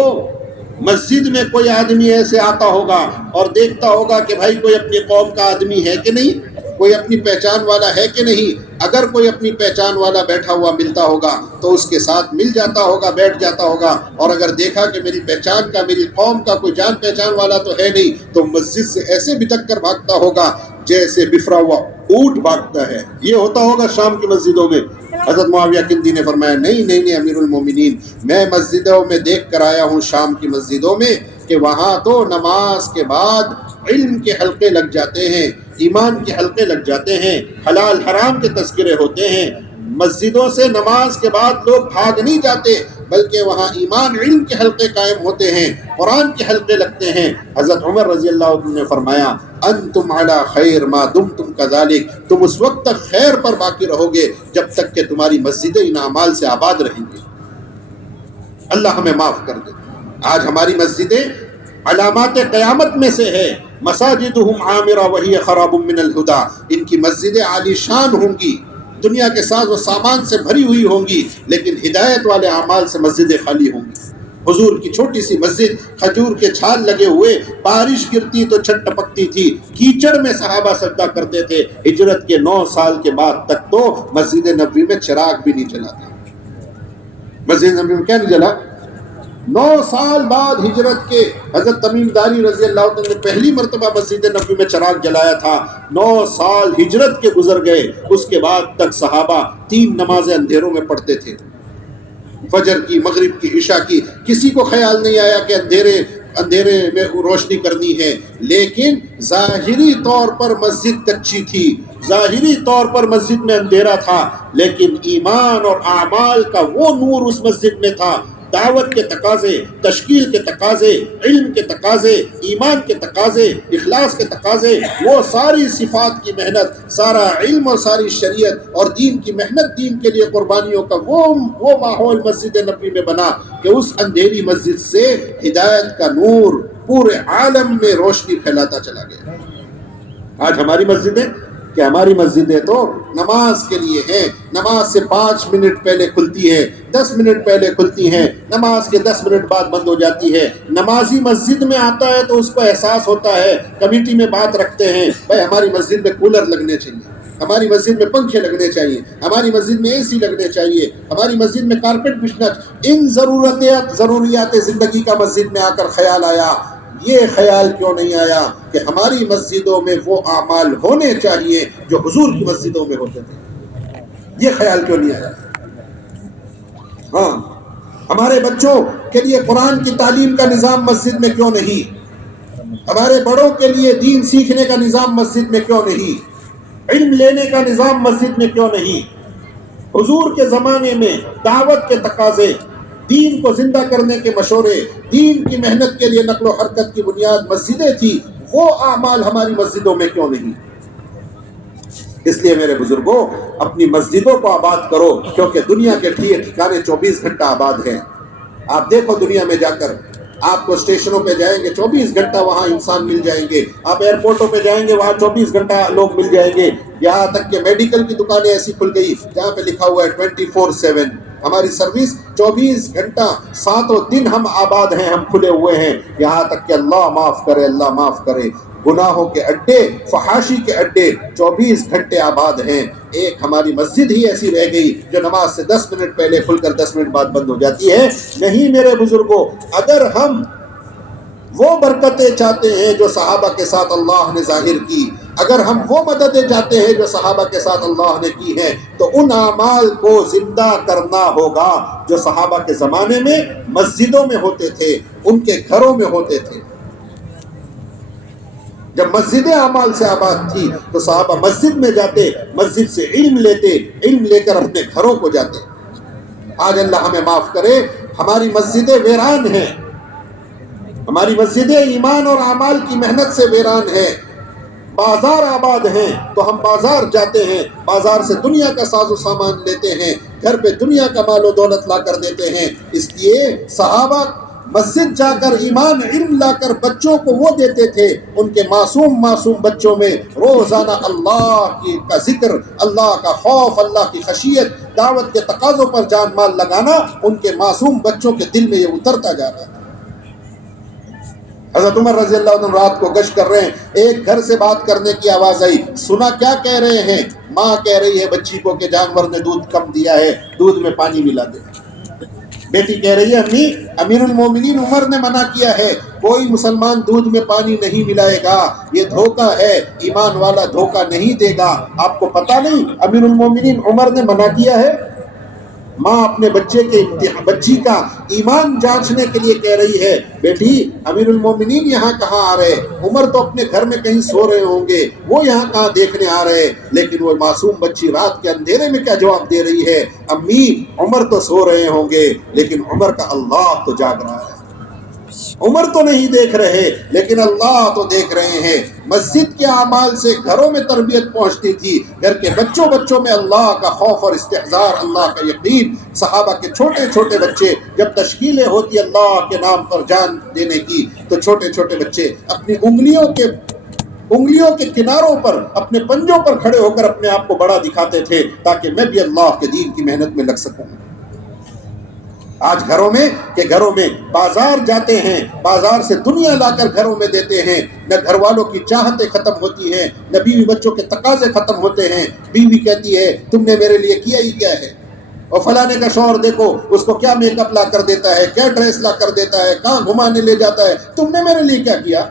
مسجد میں کوئی آدمی ایسے آتا ہوگا اور دیکھتا ہوگا کہ بھائی کوئی اپنی قوم کا آدمی ہے کہ نہیں، کوئی اپنی پہچان والا ہے کہ نہیں۔ اگر کوئی اپنی پہچان والا بیٹھا ہوا ملتا ہوگا تو اس کے ساتھ مل جاتا ہوگا، بیٹھ جاتا ہوگا، اور اگر دیکھا کہ میری پہچان کا، میری قوم کا کوئی جان پہچان والا تو ہے نہیں، تو مسجد سے ایسے بھٹک کر بھاگتا ہوگا جیسے بفرا ہوا اونٹ بھاگتا ہے۔ یہ ہوتا ہوگا شام کی مسجدوں میں۔ حضرت معاویہ کندی نے فرمایا نہیں امیر المومنین، میں مسجدوں میں دیکھ کر آیا ہوں، شام کی مسجدوں میں، کہ وہاں تو نماز کے بعد علم کے حلقے لگ جاتے ہیں، ایمان کے حلقے لگ جاتے ہیں، حلال حرام کے تذکرے ہوتے ہیں۔ مسجدوں سے نماز کے بعد لوگ بھاگ نہیں جاتے بلکہ وہاں ایمان علم کے حلقے قائم ہوتے ہیں، قرآن کے حلقے لگتے ہیں۔ حضرت عمر رضی اللہ عنہ نے فرمایا انتم علی خیر ما دمتم کذالک، تم اس وقت تک خیر پر باقی رہو گے جب تک کہ تمہاری مسجدیں ان اعمال سے آباد رہیں گی۔ اللہ ہمیں معاف کر دے۔ آج ہماری مسجدیں علامات قیامت میں سے ہے، مساجدہم عامرہ وہی خراب من الہدی، ان کی مسجدیں عالی شان ہوں گی، دنیا کے ساز و سامان سے بھری ہوئی ہوں گی، لیکن ہدایت والے اعمال سے مسجدیں خالی ہوں گی۔ حضور کی چھوٹی سی مسجد، کھجور کے چھال لگے ہوئے، بارش گرتی تو چھت ٹپکتی تھی، کیچڑ میں صحابہ سجدہ کرتے تھے۔ ہجرت کے 9 سال کے بعد تک تو مسجد نبوی میں چراغ بھی نہیں جلا تھا۔ مسجد نبوی میں کیا نہیں جلا؟ 9 سال بعد ہجرت کے حضرت تمیم داری رضی اللہ عنہ نے پہلی مرتبہ مسجد نبوی میں چراغ جلایا تھا۔ 9 سال ہجرت کے گزر گئے، اس کے بعد تک صحابہ 3 نمازیں اندھیروں میں پڑھتے تھے، فجر کی، مغرب کی، عشاء کی۔ کسی کو خیال نہیں آیا کہ اندھیرے میں روشنی کرنی ہے، لیکن ظاہری طور پر مسجد کچی تھی، ظاہری طور پر مسجد میں اندھیرا تھا، لیکن ایمان اور اعمال کا وہ نور اس مسجد میں تھا۔ دعوت کے تقاضے، تشکیل کے تقاضے، علم کے تقاضے، ایمان کے تقاضے، اخلاص کے تقاضے، وہ ساری صفات کی محنت، سارا علم اور ساری شریعت اور دین کی محنت، دین کے لیے قربانیوں کا وہ ماحول مسجد نبوی میں بنا کہ اس اندھیری مسجد سے ہدایت کا نور پورے عالم میں روشنی پھیلاتا چلا گیا۔ آج ہماری مسجدیں کہ ہماری مسجدیں تو نماز کے لیے ہیں، نماز سے 5 منٹ پہلے کھلتی ہے، 10 منٹ پہلے کھلتی ہیں، نماز کے 10 منٹ بعد بند ہو جاتی ہے۔ نمازی مسجد میں آتا ہے تو اس کو احساس ہوتا ہے، کمیٹی میں بات رکھتے ہیں بھائی ہماری مسجد میں کولر لگنے چاہیے، ہماری مسجد میں پنکھے لگنے چاہیے، ہماری مسجد میں AC لگنے چاہیے، ہماری مسجد میں کارپیٹ بچھنا۔ ان ضروریات زندگی کا مسجد میں آ کر خیال آیا۔ یہ خیال کیوں نہیں آیا کہ ہماری مسجدوں میں وہ اعمال ہونے چاہیے جو حضور کی مسجدوں میں ہوتے تھے؟ یہ خیال کیوں نہیں آیا؟ ہاں، ہمارے بچوں کے لیے قرآن کی تعلیم کا نظام مسجد میں کیوں نہیں؟ ہمارے بڑوں کے لیے دین سیکھنے کا نظام مسجد میں کیوں نہیں؟ علم لینے کا نظام مسجد میں کیوں نہیں؟ حضور کے زمانے میں دعوت کے تقاضے، دین کو زندہ کرنے کے مشورے، دین کی محنت کے لیے نقل و حرکت کی بنیاد مسجدیں تھی، وہ اعمال ہماری مسجدوں میں کیوں نہیں؟ اس لیے میرے بزرگوں، اپنی مسجدوں کو آباد کرو، کیونکہ دنیا کے ٹھکانے 24 گھنٹہ آباد ہیں۔ آپ دیکھو دنیا میں جا کر، آپ کو اسٹیشنوں پہ جائیں گے 24 گھنٹہ وہاں انسان مل جائیں گے، آپ ایئرپورٹوں پہ جائیں گے وہاں 24 گھنٹہ لوگ مل جائیں گے، یہاں تک کہ میڈیکل کی دکانیں ایسی کھل گئی جہاں پہ لکھا ہوا ہے 24/7 ہماری سروس 24 گھنٹہ 7 دن ہم آباد ہیں، ہم کھلے ہوئے ہیں، یہاں تک کہ اللہ معاف کرے، اللہ معاف کرے، گناہوں کے اڈے، فحاشی کے اڈے 24 گھنٹے آباد ہیں۔ ایک ہماری مسجد ہی ایسی رہ گئی جو نماز سے 10 منٹ پہلے کھل کر 10 منٹ بعد بند ہو جاتی ہے۔ نہیں میرے بزرگوں، اگر ہم وہ برکتیں چاہتے ہیں جو صحابہ کے ساتھ اللہ نے ظاہر کی، اگر ہم وہ مددیں چاہتے ہیں جو صحابہ کے ساتھ اللہ نے کی ہیں، تو ان اعمال کو زندہ کرنا ہوگا جو صحابہ کے زمانے میں مسجدوں میں ہوتے تھے، ان کے گھروں میں ہوتے تھے۔ جب مسجدیں اعمال سے آباد تھی تو صحابہ مسجد میں جاتے، مسجد سے علم لیتے، علم لے کر اپنے گھروں کو جاتے۔ آج اللہ ہمیں معاف کرے، ہماری مسجدیں ویران ہیں، ہماری مسجدیں ایمان اور اعمال کی محنت سے ویران ہیں۔ بازار آباد ہیں تو ہم بازار جاتے ہیں، بازار سے دنیا کا ساز و سامان لیتے ہیں، گھر پہ دنیا کا مال و دولت لا کر دیتے ہیں۔ اس لیے صحابہ مسجد جا کر ایمان علم لا کر بچوں کو وہ دیتے تھے، ان کے معصوم بچوں میں روزانہ اللہ کا ذکر، اللہ کا خوف، اللہ کی خشیت، دعوت کے تقاضوں پر جان مال لگانا ان کے معصوم بچوں کے دل میں یہ اترتا جا رہا تھا۔ حضرت عمر رضی اللہ عنہ رات کو گشت کر رہے ہیں، ایک گھر سے بات کرنے کی آواز آئی، سنا کیا کہہ رہے ہیں؟ ماں کہہ رہی ہے بچی کو کہ جانور نے دودھ کم دیا ہے، دودھ میں پانی ملا دے۔ بیٹی کہہ رہی ہے امی، امیر المومنین عمر نے منع کیا ہے، کوئی مسلمان دودھ میں پانی نہیں ملائے گا، یہ دھوکہ ہے، ایمان والا دھوکہ نہیں دے گا۔ آپ کو پتہ نہیں امیر المومنین عمر نے منع کیا ہے؟ ماں اپنے بچی کا ایمان جانچنے کے لیے کہہ رہی ہے، بیٹی امیر المومنین یہاں کہاں آ رہے، عمر تو اپنے گھر میں کہیں سو رہے ہوں گے، وہ یہاں کہاں دیکھنے آ رہے، لیکن وہ معصوم بچی رات کے اندھیرے میں کیا جواب دے رہی ہے، امی عمر تو سو رہے ہوں گے لیکن عمر کا اللہ تو جاگ رہا ہے، عمر تو نہیں دیکھ رہے لیکن اللہ تو دیکھ رہے ہیں۔ مسجد کے اعمال سے گھروں میں تربیت پہنچتی تھی، گھر کے بچوں میں اللہ کا خوف اور استحضار، اللہ کا یقین۔ صحابہ کے چھوٹے چھوٹے بچے جب تشکیلیں ہوتی اللہ کے نام پر جان دینے کی، تو چھوٹے چھوٹے بچے اپنی انگلیوں کے کناروں پر، اپنے پنجوں پر کھڑے ہو کر اپنے آپ کو بڑا دکھاتے تھے تاکہ میں بھی اللہ کے دین کی محنت میں لگ سکوں۔ آج گھروں میں بازار جاتے ہیں، بازار سے دنیا لا کر گھروں میں دیتے ہیں، نہ گھر والوں کی چاہتیں ختم ہوتی ہیں، نہ بیوی بچوں کے تقاضے ختم ہوتے ہیں۔ بیوی کہتی ہے تم نے میرے لیے کیا ہی کیا ہے، اور فلانے کا شوہر دیکھو اس کو کیا میک اپ لا کر دیتا ہے، کیا ڈریس لا کر دیتا ہے، کہاں گھمانے لے جاتا ہے، تم نے میرے لیے کیا کیا؟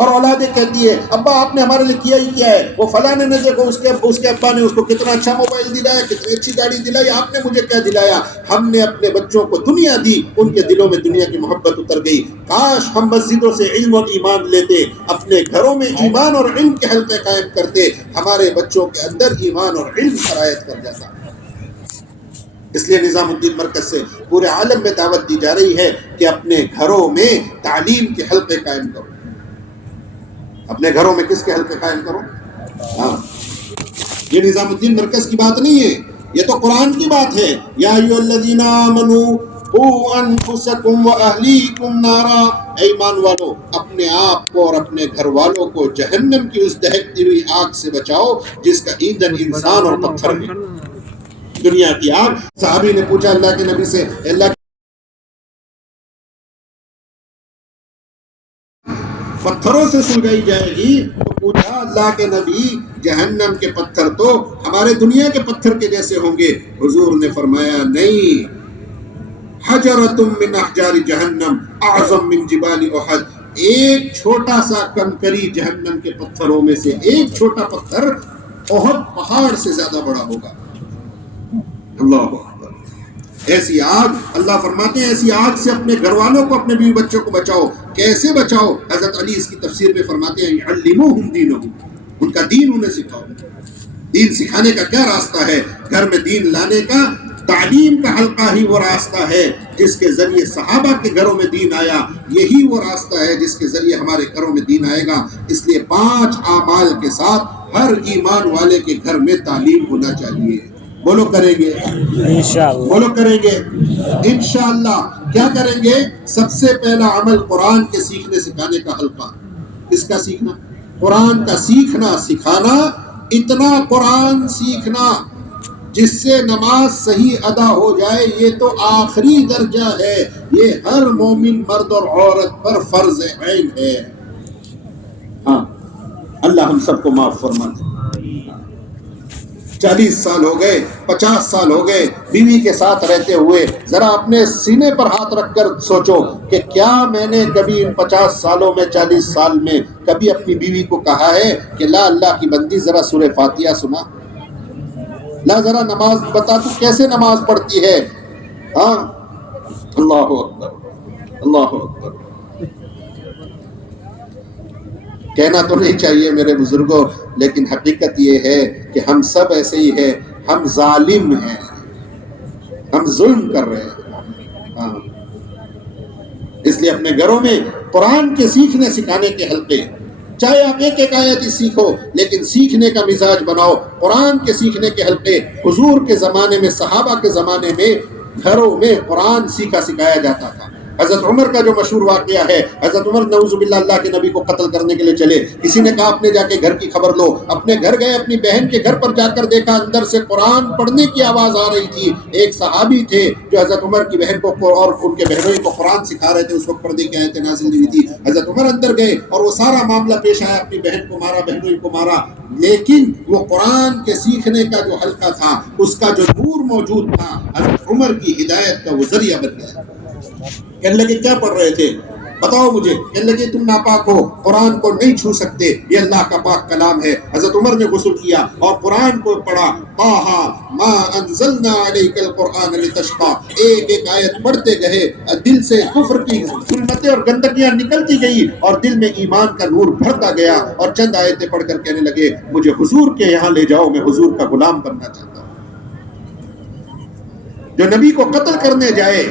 اور اولادیں کہتی ہے ابا آپ نے ہمارے لیے کیا ہی کیا ہے، وہ فلانے نے دیکھو اس کے ابا نے اس کو کتنا اچھا موبائل دلایا، کتنی اچھی گاڑی دلائی، آپ نے مجھے کیا دلایا؟ ہم نے اپنے بچوں کو دنیا دی، ان کے دلوں میں دنیا کی محبت اتر گئی۔ کاش ہم مسجدوں سے علم اور ایمان لیتے، اپنے گھروں میں ایمان اور علم کے حلقے قائم کرتے، ہمارے بچوں کے اندر ایمان اور علم سرایت کر جاتا۔ اس لیے نظام الدین مرکز سے پورے عالم میں دعوت دی جا رہی ہے کہ اپنے گھروں میں تعلیم کے حلقے قائم کرو۔ اپنے گھروں میں کس کے حلقے قائم کرو؟ ہاں، یہ نظام الدین مرکز کی بات نہیں ہے، یہ تو قرآن کی بات ہے۔ یا ایھا الذین آمنوا قوا انفسکم واہلیکم نارا، اے ایمان والو اپنے آپ کو اور اپنے گھر والوں کو جہنم کی اس دہکتی ہوئی آگ سے بچاؤ جس کا ایندھن انسان اور پتھر ہے۔ دنیا کی آگ۔ صحابی نے پوچھا اللہ کے نبی سے، اللہ پتھروں سے سلگائی جائے گی، تو پوچھا اللہ کے نبی جہنم کے پتھر تو ہمارے دنیا کے پتھر کے جیسے ہوں گے؟ حضور نے فرمایا نہیں، حجرۃ من احجار جہنم اعظم من جبال احد، ایک چھوٹا سا کنکری جہنم کے پتھروں میں سے ایک چھوٹا پتھر احد پہاڑ سے زیادہ بڑا ہوگا۔ اللہ اکبر۔ ایسی آگ، اللہ فرماتے ہیں ایسی آگ سے اپنے گھر والوں کو، اپنے بیوی بچوں کو بچاؤ۔ کیسے بچاؤ؟ حضرت علی اس کی تفسیر میں فرماتے ہیں یعلموہم دینہم، ان کا دین انہیں سکھاؤ۔ دین سکھانے کا کیا راستہ ہے؟ گھر میں دین لانے کا، تعلیم کا حلقہ ہی وہ راستہ ہے جس کے ذریعے صحابہ کے گھروں میں دین آیا، یہی وہ راستہ ہے جس کے ذریعے ہمارے گھروں میں دین آئے گا۔ اس لیے 5 اعمال کے ساتھ ہر ایمان والے کے گھر میں تعلیم ہونا چاہیے۔ بولو کریں گے انشاءاللہ، بولو کریں گے انشاءاللہ۔ کیا کریں گے؟ سب سے پہلا عمل قرآن کے سیکھنے سکھانے کا حلقہ۔ کس کا سیکھنا؟ قرآن کا سیکھنا سکھانا۔ اتنا قرآن سیکھنا جس سے نماز صحیح ادا ہو جائے، یہ تو آخری درجہ ہے، یہ ہر مومن مرد اور عورت پر فرض عین ہے۔ ہاں، اللہ ہم سب کو معاف فرما دے۔ 40 سال ہو گئے، 50 سال ہو گئے بیوی کے ساتھ رہتے ہوئے، ذرا اپنے سینے پر ہاتھ رکھ کر سوچو کہ کیا میں نے کبھی ان 50 سالوں میں، 40 سال میں کبھی اپنی بیوی کو کہا ہے کہ لا اللہ کی بندی ذرا سورہ فاتحہ سنا، لا ذرا نماز بتا تو کیسے نماز پڑھتی ہے؟ ہاں، اللہ اکبر، اللہ اکبر۔ کہنا تو نہیں چاہیے میرے بزرگوں، لیکن حقیقت یہ ہے کہ ہم سب ایسے ہی ہیں، ہم ظالم ہیں، ہم ظلم کر رہے ہیں۔ ہاں، اس لیے اپنے گھروں میں قرآن کے سیکھنے سکھانے کے حلقے، چاہے آپ ایک آیت ہی سیکھو لیکن سیکھنے کا مزاج بناؤ۔ قرآن کے سیکھنے کے حلقے، حضور کے زمانے میں، صحابہ کے زمانے میں گھروں میں قرآن سیکھا سکھایا جاتا تھا۔ حضرت عمر کا جو مشہور واقعہ ہے، حضرت عمر نعوذ باللہ اللہ کے نبی کو قتل کرنے کے لیے چلے، کسی نے کہا اپنے جا کے گھر کی خبر لو، اپنے گھر گئے، اپنی بہن کے گھر پر جا کر دیکھا اندر سے قرآن پڑھنے کی آواز آ رہی تھی۔ ایک صحابی تھے جو حضرت عمر کی بہن کو اور ان کے بہنوئی کو قرآن سکھا رہے تھے، اس وقت پردے کی آیتیں نازل نہیں ہوئی تھی۔ حضرت عمر اندر گئے اور وہ سارا معاملہ پیش آیا، اپنی بہن کو مارا، بہنوئی کو مارا، لیکن وہ قرآن کے سیکھنے کا جو حلقہ تھا، اس کا جو نور موجود تھا، حضرت عمر کی ہدایت کا وہ ذریعہ بن گیا۔ کہنے لگے کیا پڑھ رہے تھے؟ بتاؤ مجھے۔ کہنے لگے تم ناپاک ہو، قرآن کو نہیں چھو سکتے، یہ اللہ کا پاک کلام ہے۔ حضرت عمر نے غسل کیا اور قرآن کو پڑھا، طٰہٰ ما انزلنا علیک القرآن لتشقیٰ، ایک ایک آیت پڑھتے گئے، دل سے کفر کی ظلمتیں اور گندگیاں نکلتی گئی اور دل میں ایمان کا نور بھرتا گیا، اور چند آیتیں پڑھ کر کہنے لگے مجھے حضور کے یہاں لے جاؤ، میں حضور کا غلام بننا چاہتا ہوں۔ جو نبی کو قتل کرنے جائے،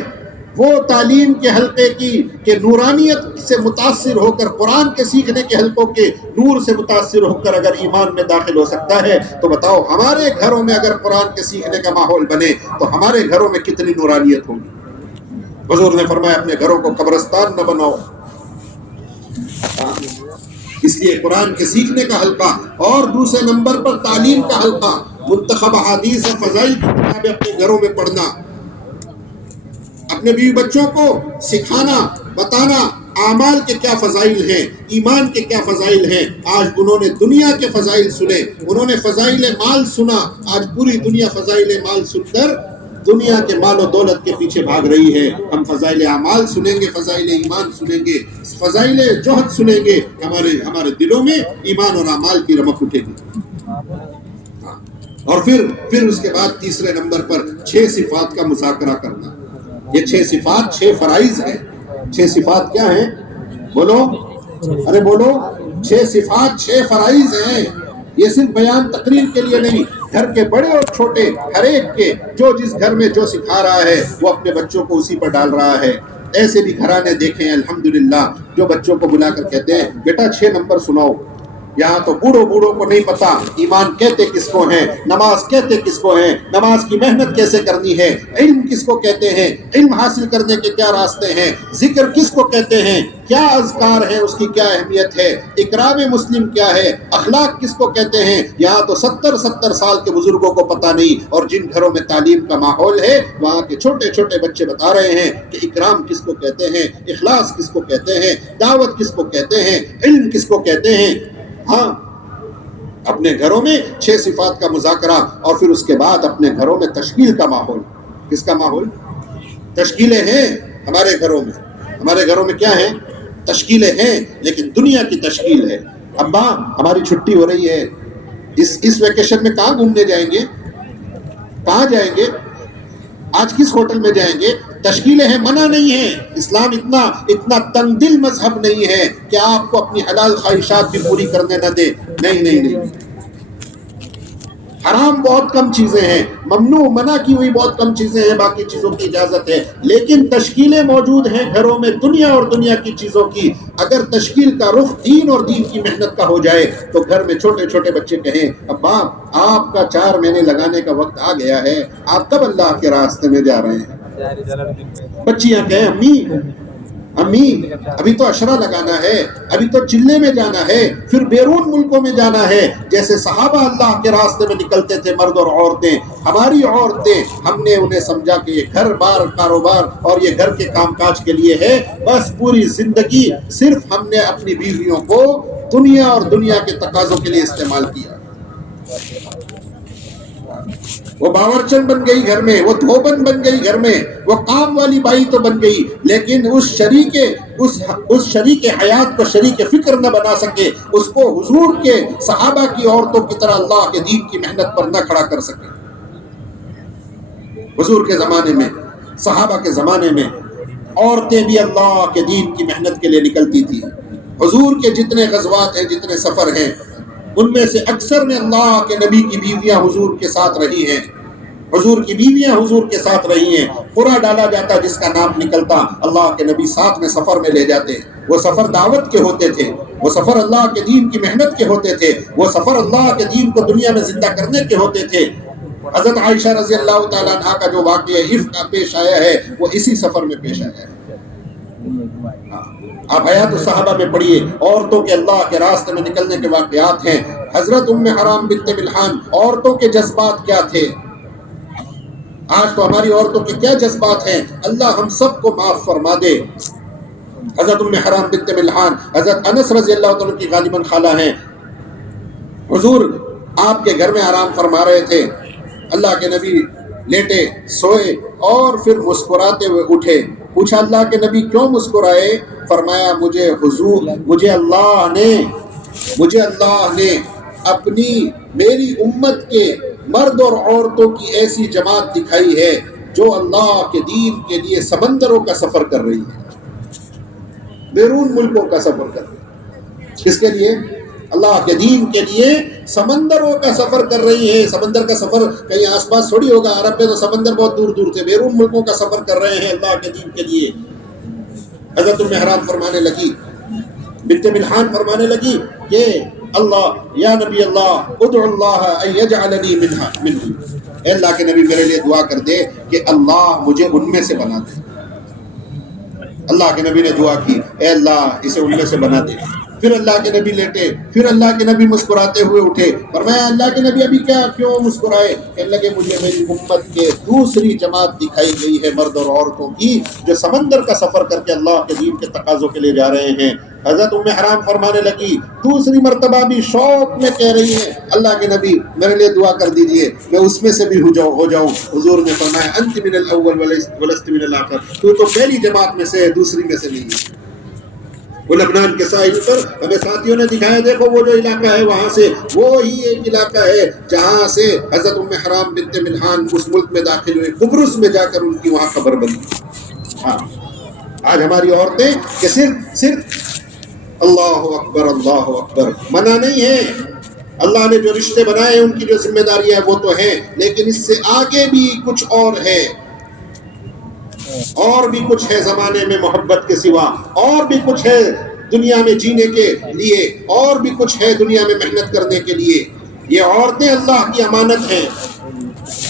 وہ تعلیم کے حلقے کی کہ نورانیت سے متاثر ہو کر، قرآن کے سیکھنے کے حلقوں کے نور سے متاثر ہو کر اگر ایمان میں داخل ہو سکتا ہے، تو بتاؤ ہمارے گھروں میں اگر قرآن کے سیکھنے کا ماحول بنے تو ہمارے گھروں میں کتنی نورانیت ہوگی۔ حضور نے فرمایا اپنے گھروں کو قبرستان نہ بناؤ۔ اس لیے قرآن کے سیکھنے کا حلقہ، اور دوسرے نمبر پر تعلیم کا حلقہ، منتخب احادیث اور فضائل کی کتابیں اپنے گھروں میں پڑھنا، اپنے بیوی بچوں کو سکھانا، بتانا اعمال کے کیا فضائل ہیں، ایمان کے کیا فضائل ہیں۔ آج انہوں نے دنیا کے فضائل سنے، انہوں نے فضائل مال سنا، آج پوری دنیا فضائل مال سن کر دنیا کے مال و دولت کے پیچھے بھاگ رہی ہے۔ ہم فضائل اعمال سنیں گے، فضائل ایمان سنیں گے، فضائل جوہد سنیں گے، ہمارے دلوں میں ایمان اور اعمال کی رمق اٹھے گی۔ اور پھر اس کے بعد تیسرے نمبر پر 6 صفات کا مذاکرہ کرنا۔ یہ 6 صفات 6 فرائض ہیں۔ 6 صفات کیا ہیں؟ بولو، ارے بولو۔ 6 صفات 6 فرائض ہیں۔ یہ صرف بیان تقریر کے لیے نہیں، گھر کے بڑے اور چھوٹے ہر ایک کے، جو جس گھر میں جو سکھا رہا ہے وہ اپنے بچوں کو اسی پر ڈال رہا ہے۔ ایسے بھی گھرانے دیکھیں الحمدللہ جو بچوں کو بلا کر کہتے ہیں بیٹا 6 نمبر سناؤ۔ یہاں تو بوڑھوں کو نہیں پتا ایمان کہتے کس کو ہیں، نماز کہتے کس کو ہیں، نماز کی محنت کیسے کرنی ہے، علم کس کو کہتے ہیں، علم حاصل کرنے کے کیا راستے ہیں، ذکر کس کو کہتے ہیں، کیا اذکار ہیں، اس کی کیا اہمیت ہے، اکرام مسلم کیا ہے، اخلاق کس کو کہتے ہیں۔ یہاں تو 70 سال کے بزرگوں کو پتہ نہیں، اور جن گھروں میں تعلیم کا ماحول ہے وہاں کے چھوٹے چھوٹے بچے بتا رہے ہیں کہ اکرام کس کو کہتے ہیں، اخلاص کس کو کہتے ہیں، دعوت کس کو کہتے ہیں، علم کس کو کہتے ہیں۔ ہاں، اپنے گھروں میں 6 صفات کا مذاکرہ، اور پھر اس کے بعد اپنے گھروں میں تشکیل کا ماحول۔ کس کا ماحول؟ تشکیلیں ہیں ہمارے گھروں میں۔ ہمارے گھروں میں کیا ہیں؟ تشکیلیں ہیں، لیکن دنیا کی تشکیل ہے۔ ابا ہماری چھٹی ہو رہی ہے، اس ویکیشن میں کہاں گھومنے جائیں گے؟ کہاں جائیں گے؟ آج کس ہوٹل میں جائیں گے؟ تشکیلیں ہیں، منع نہیں ہے. اسلام اتنا تنگ دل مذہب نہیں ہے کہ آپ کو اپنی حلال خواہشات بھی پوری کرنے نہ دے. نہیں. حرام بہت کم چیزیں ہیں، ممنوع منع کی ہوئی بہت کم چیزیں ہیں، باقی چیزوں کی اجازت ہے. لیکن تشکیلیں موجود ہیں گھروں میں دنیا اور دنیا کی چیزوں کی. اگر تشکیل کا رخ دین اور دین کی محنت کا ہو جائے تو گھر میں چھوٹے چھوٹے بچے کہیں ابا آپ کا 4 مہینے لگانے کا وقت آ گیا ہے، آپ کب اللہ کے راستے میں جا رہے ہیں؟ بچیاں کہیں امی ابھی تو اشرا لگانا ہے، ابھی تو چلے میں جانا ہے، پھر بیرون ملکوں میں جانا ہے. جیسے صحابہ اللہ کے راستے میں نکلتے تھے مرد اور عورتیں، ہماری عورتیں، ہم نے انہیں سمجھا کہ یہ گھر بار کاروبار اور یہ گھر کے کام کاج کے لیے ہے. بس پوری زندگی صرف ہم نے اپنی بیویوں کو دنیا اور دنیا کے تقاضوں کے لیے استعمال کیا. وہ باورچن بن گئی گھر میں، وہ دھوبن بن گئی گھر میں، وہ کام والی بائی تو بن گئی، لیکن اس شریک حیات کو شریک فکر نہ بنا سکے، اس کو حضور کے صحابہ کی عورتوں کی طرح اللہ کے دین کی محنت پر نہ کھڑا کر سکے. حضور کے زمانے میں، صحابہ کے زمانے میں عورتیں بھی اللہ کے دین کی محنت کے لیے نکلتی تھی. حضور کے جتنے غزوات ہیں، جتنے سفر ہیں، ان میں سے اکثر میں اللہ کے نبی کی بیویاں حضور کے ساتھ رہی ہیں. حضور کی بیویاں حضور کے ساتھ رہی ہیں. قرعہ ڈالا جاتا جس کا نام نکلتا، اللہ کے نبی ساتھ میں سفر میں لے جاتے. وہ سفر دعوت کے ہوتے تھے، وہ سفر اللہ کے دین کی محنت کے ہوتے تھے، وہ سفر اللہ کے دین کو دنیا میں زندہ کرنے کے ہوتے تھے. حضرت عائشہ رضی اللہ تعالیٰ عنہ کا جو واقعہ عفق کا پیش آیا ہے وہ اسی سفر میں پیش آیا ہے. آپ حیات الصحابہ میں پڑھیے، عورتوں کے اللہ کے راستے میں نکلنے کے واقعات ہیں. حضرت ام حرام بنت ملحان، عورتوں کے جذبات کیا تھے؟ آج تو ہماری عورتوں کے کیا جذبات ہیں، اللہ ہم سب کو معاف فرما دے. حضرت ام حرام بنت ملحان حضرت انس رضی اللہ عنہ کی غالباً خالہ ہیں. حضور آپ کے گھر میں آرام فرما رہے تھے، اللہ کے نبی لیٹے سوئے اور پھر مسکراتے ہوئے اٹھے. پوچھا اللہ کے نبی کیوں مسکرائے؟ فرمایا مجھے اللہ نے اپنی میری امت کے مرد اور عورتوں کی ایسی جماعت دکھائی ہے جو اللہ کے دین کے لیے سمندروں کا سفر کر رہی ہے، بیرون ملکوں کا سفر کر رہی ہے. کس کے لیے؟ اللہ کے دین کے لیے سمندروں کا سفر کر رہی ہے. سمندر کا سفر کہیں آس پاس تھوڑی ہوگا، عرب میں تو سمندر بہت دور دور تھے، بیرون ملکوں کا سفر کر رہے ہیں اللہ کے دین کے لیے. حضرت ام حرام فرمانے لگی، بنت ملحان فرمانے لگی کہ اللہ یا نبی اللہ ادعو اللہ ان یجعلنی منہم، اے اللہ کے نبی میرے لیے دعا کر دے کہ اللہ مجھے ان میں سے بنا دے. اللہ کے نبی نے دعا کی، اے اللہ اسے ان میں سے بنا دے. پھر اللہ کے نبی لیٹے، پھر اللہ کے نبی مسکراتے ہوئے اٹھے. فرمایا اللہ کے نبی ابھی کیوں مسکرائے؟ کہنے لگے مجھے میری امت کے دوسری جماعت دکھائی گئی ہے مرد اور عورتوں کی جو سمندر کا سفر کر کے اللہ کے دین کے تقاضوں کے لیے جا رہے ہیں. حضرت ام حرام فرمانے لگی، دوسری مرتبہ بھی شوق میں کہہ رہی ہیں اللہ کے نبی میرے لیے دعا کر دیجئے میں اس میں سے بھی ہو جاؤں. حضور نے فرمایا انت من الاول ولست من الاخر، تو پہلی جماعت میں سے دوسری میں سے نہیں ہے. وہ لبنان کے ساحل پر ہمیں ساتھیوں نے دکھایا، دیکھو وہ جو علاقہ ہے وہاں سے وہی ایک علاقہ ہے جہاں سے حضرت ام حرام بنت ملحان اس ملک میں داخل ہوئے، قبرص میں جا کر ان کی وہاں قبر بنی. ہاں آج ہماری عورتیں کہ صرف اللہ اکبر منع نہیں ہے. اللہ نے جو رشتے بنائے ان کی جو ذمہ داری ہے وہ تو ہے، لیکن اس سے آگے بھی کچھ اور ہے، اور بھی کچھ ہے زمانے میں محبت کے سوا، اور بھی کچھ ہے دنیا میں جینے کے لیے، اور بھی کچھ ہے دنیا میں محنت کرنے کے لیے. یہ عورتیں اللہ کی امانت ہیں.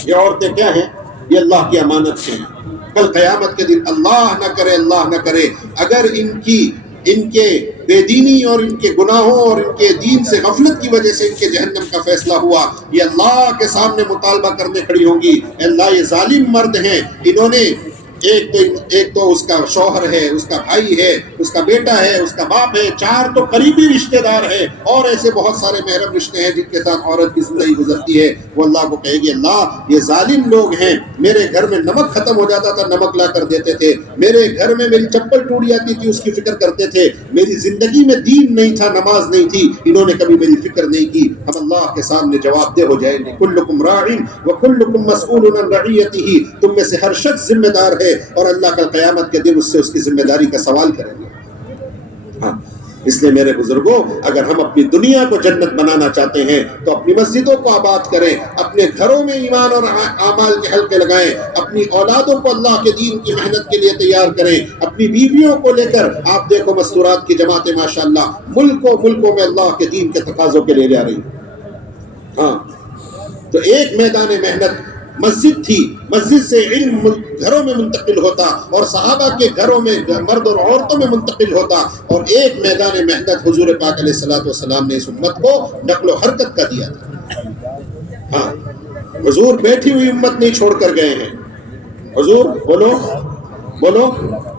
یہ عورتیں کیا ہیں؟ یہ اللہ کی امانت ہیں. کل قیامت کے دن اللہ نہ کرے اگر ان کے بے دینی اور ان کے گناہوں اور ان کے دین سے غفلت کی وجہ سے ان کے جہنم کا فیصلہ ہوا، یہ اللہ کے سامنے مطالبہ کرنے کھڑی ہوں گی، اللہ یہ ظالم مرد ہیں، انہوں نے ایک تو اس کا شوہر ہے، اس کا بھائی ہے، اس کا بیٹا ہے، اس کا باپ ہے، 4 تو قریبی رشتہ دار ہیں، اور ایسے بہت سارے محرم رشتے ہیں جن کے ساتھ عورت کی زندگی گزرتی ہے. وہ اللہ کو کہے گی اللہ یہ ظالم لوگ ہیں، میرے گھر میں نمک ختم ہو جاتا تھا نمک لا کر دیتے تھے، میرے گھر میں میری چپل ٹوٹ جاتی تھی اس کی فکر کرتے تھے، میری زندگی میں دین نہیں تھا، نماز نہیں تھی، انہوں نے کبھی میری فکر نہیں کی. ہم اللہ کے سامنے جواب دہ ہو جائیں گے. کلکم راعٍ وکلکم مسئول عن رعیتہ، تم میں سے ہر شخص ذمہ دار ہے اور اللہ کل قیامت کے دن اس سے اس کی ذمہ داری کا سوال کریں گے. ہاں اس لیے میرے بزرگوں، اگر ہم اپنی دنیا کو جنت بنانا چاہتے ہیں تو اپنی مسجدوں کو آباد کریں، اپنے گھروں میں ایمان اور اعمال کے حلقے لگائیں، اپنی اولادوں کو اللہ کے دین کی محنت کے لیے تیار کریں، اپنی بیویوں کو لے کر آپ دیکھو مستورات کی جماعتیں ماشاءاللہ ملکوں میں اللہ کے دین کے تقاضوں کے لیے جا رہی ہیں. ہاں تو ایک میدان محنت مسجد تھی، مسجد سے علم گھروں میں منتقل ہوتا اور صحابہ کے گھروں میں مرد اور عورتوں میں منتقل ہوتا، اور ایک میدان محنت حضور پاک علیہ الصلوۃ والسلام نے اس امت کو نقل و حرکت کا دیا تھا. ہاں حضور بیٹھی ہوئی امت نہیں چھوڑ کر گئے ہیں. حضور بولو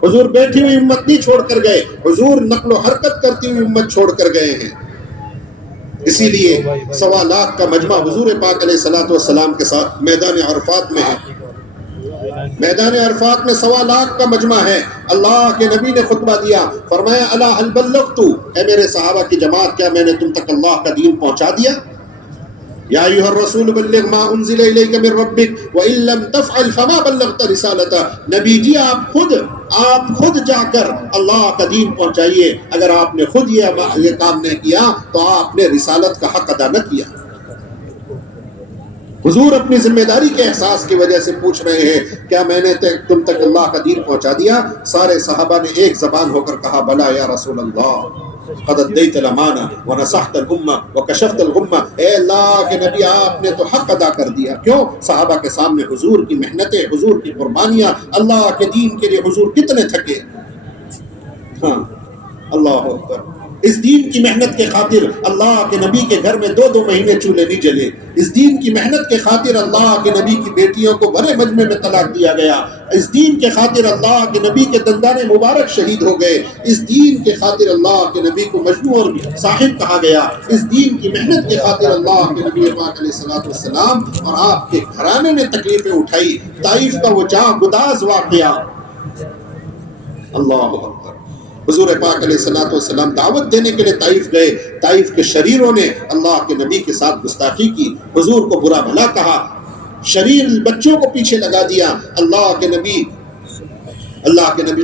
حضور بیٹھی ہوئی امت نہیں چھوڑ کر گئے، حضور نقل و حرکت کرتی ہوئی امت چھوڑ کر گئے ہیں. اسی لیے 1.25 لاکھ کا مجمع حضور پاک علیہ الصلوۃ والسلام کے ساتھ میدان عرفات میں ہے. میدان عرفات میں 1.25 لاکھ کا مجمع ہے. اللہ کے نبی نے خطبہ دیا، فرمایا الا هل بلغت، اے میرے صحابہ کی جماعت کیا میں نے تم تک اللہ کا دین پہنچا دیا؟ یا ایھا الرسول بلغ ما انزل الیک من ربک وان لم تفعل فما بلغت رسالتہ. نبی جی آپ خود جا کر اللہ کا دین پہنچائیے. اگر آپ نے خود یہ کام نہیں کیا تو آپ نے رسالت کا حق ادا نہ کیا. حضور اپنی ذمہ داری کے احساس کی وجہ سے پوچھ رہے ہیں کیا میں نے تم تک اللہ کا دین پہنچا دیا؟ سارے صحابہ نے ایک زبان ہو کر کہا بلا یا رسول اللہ، قد ادیت الامانہ ونصحت الامہ وکشفت الغمہ. اے اللہ کے نبی آپ نے تو حق ادا کر دیا. کیوں؟ صحابہ کے سامنے حضور کی محنتیں، حضور کی قربانیاں، اللہ کے دین کے لیے حضور کتنے تھکے. ہاں اللہ اکبر. اس دین کی محنت کے خاطر اللہ کے نبی کے گھر میں 2 مہینے چولہے نہیں جلے. اس دین کی محنت کے خاطر اللہ کے نبی کی بیٹیوں کو بڑے مجمع میں طلاق دیا گیا. اس دین کے خاطر اللہ کے نبی کے دندان مبارک شہید ہو گئے. اس دین کے خاطر اللہ کے نبی کو مجنون اور صاحب کہا گیا. اس دین کی محنت کے خاطر اللہ کے نبی پاک علیہ الصلوۃ والسلام اور آپ کے گھرانے نے تکلیفیں اٹھائی. طائف کا وہ جاں گداز واقعہ، اللہ اکبر. حضور پاک علیہ الصلوۃ والسلام دعوت دینے کے لیے طائف گئے. طائف کے شریروں نے اللہ کے نبی کے ساتھ گستاخی کی، حضور کو برا بھلا کہا، شریر بچوں کو پیچھے لگا دیا. اللہ کے نبی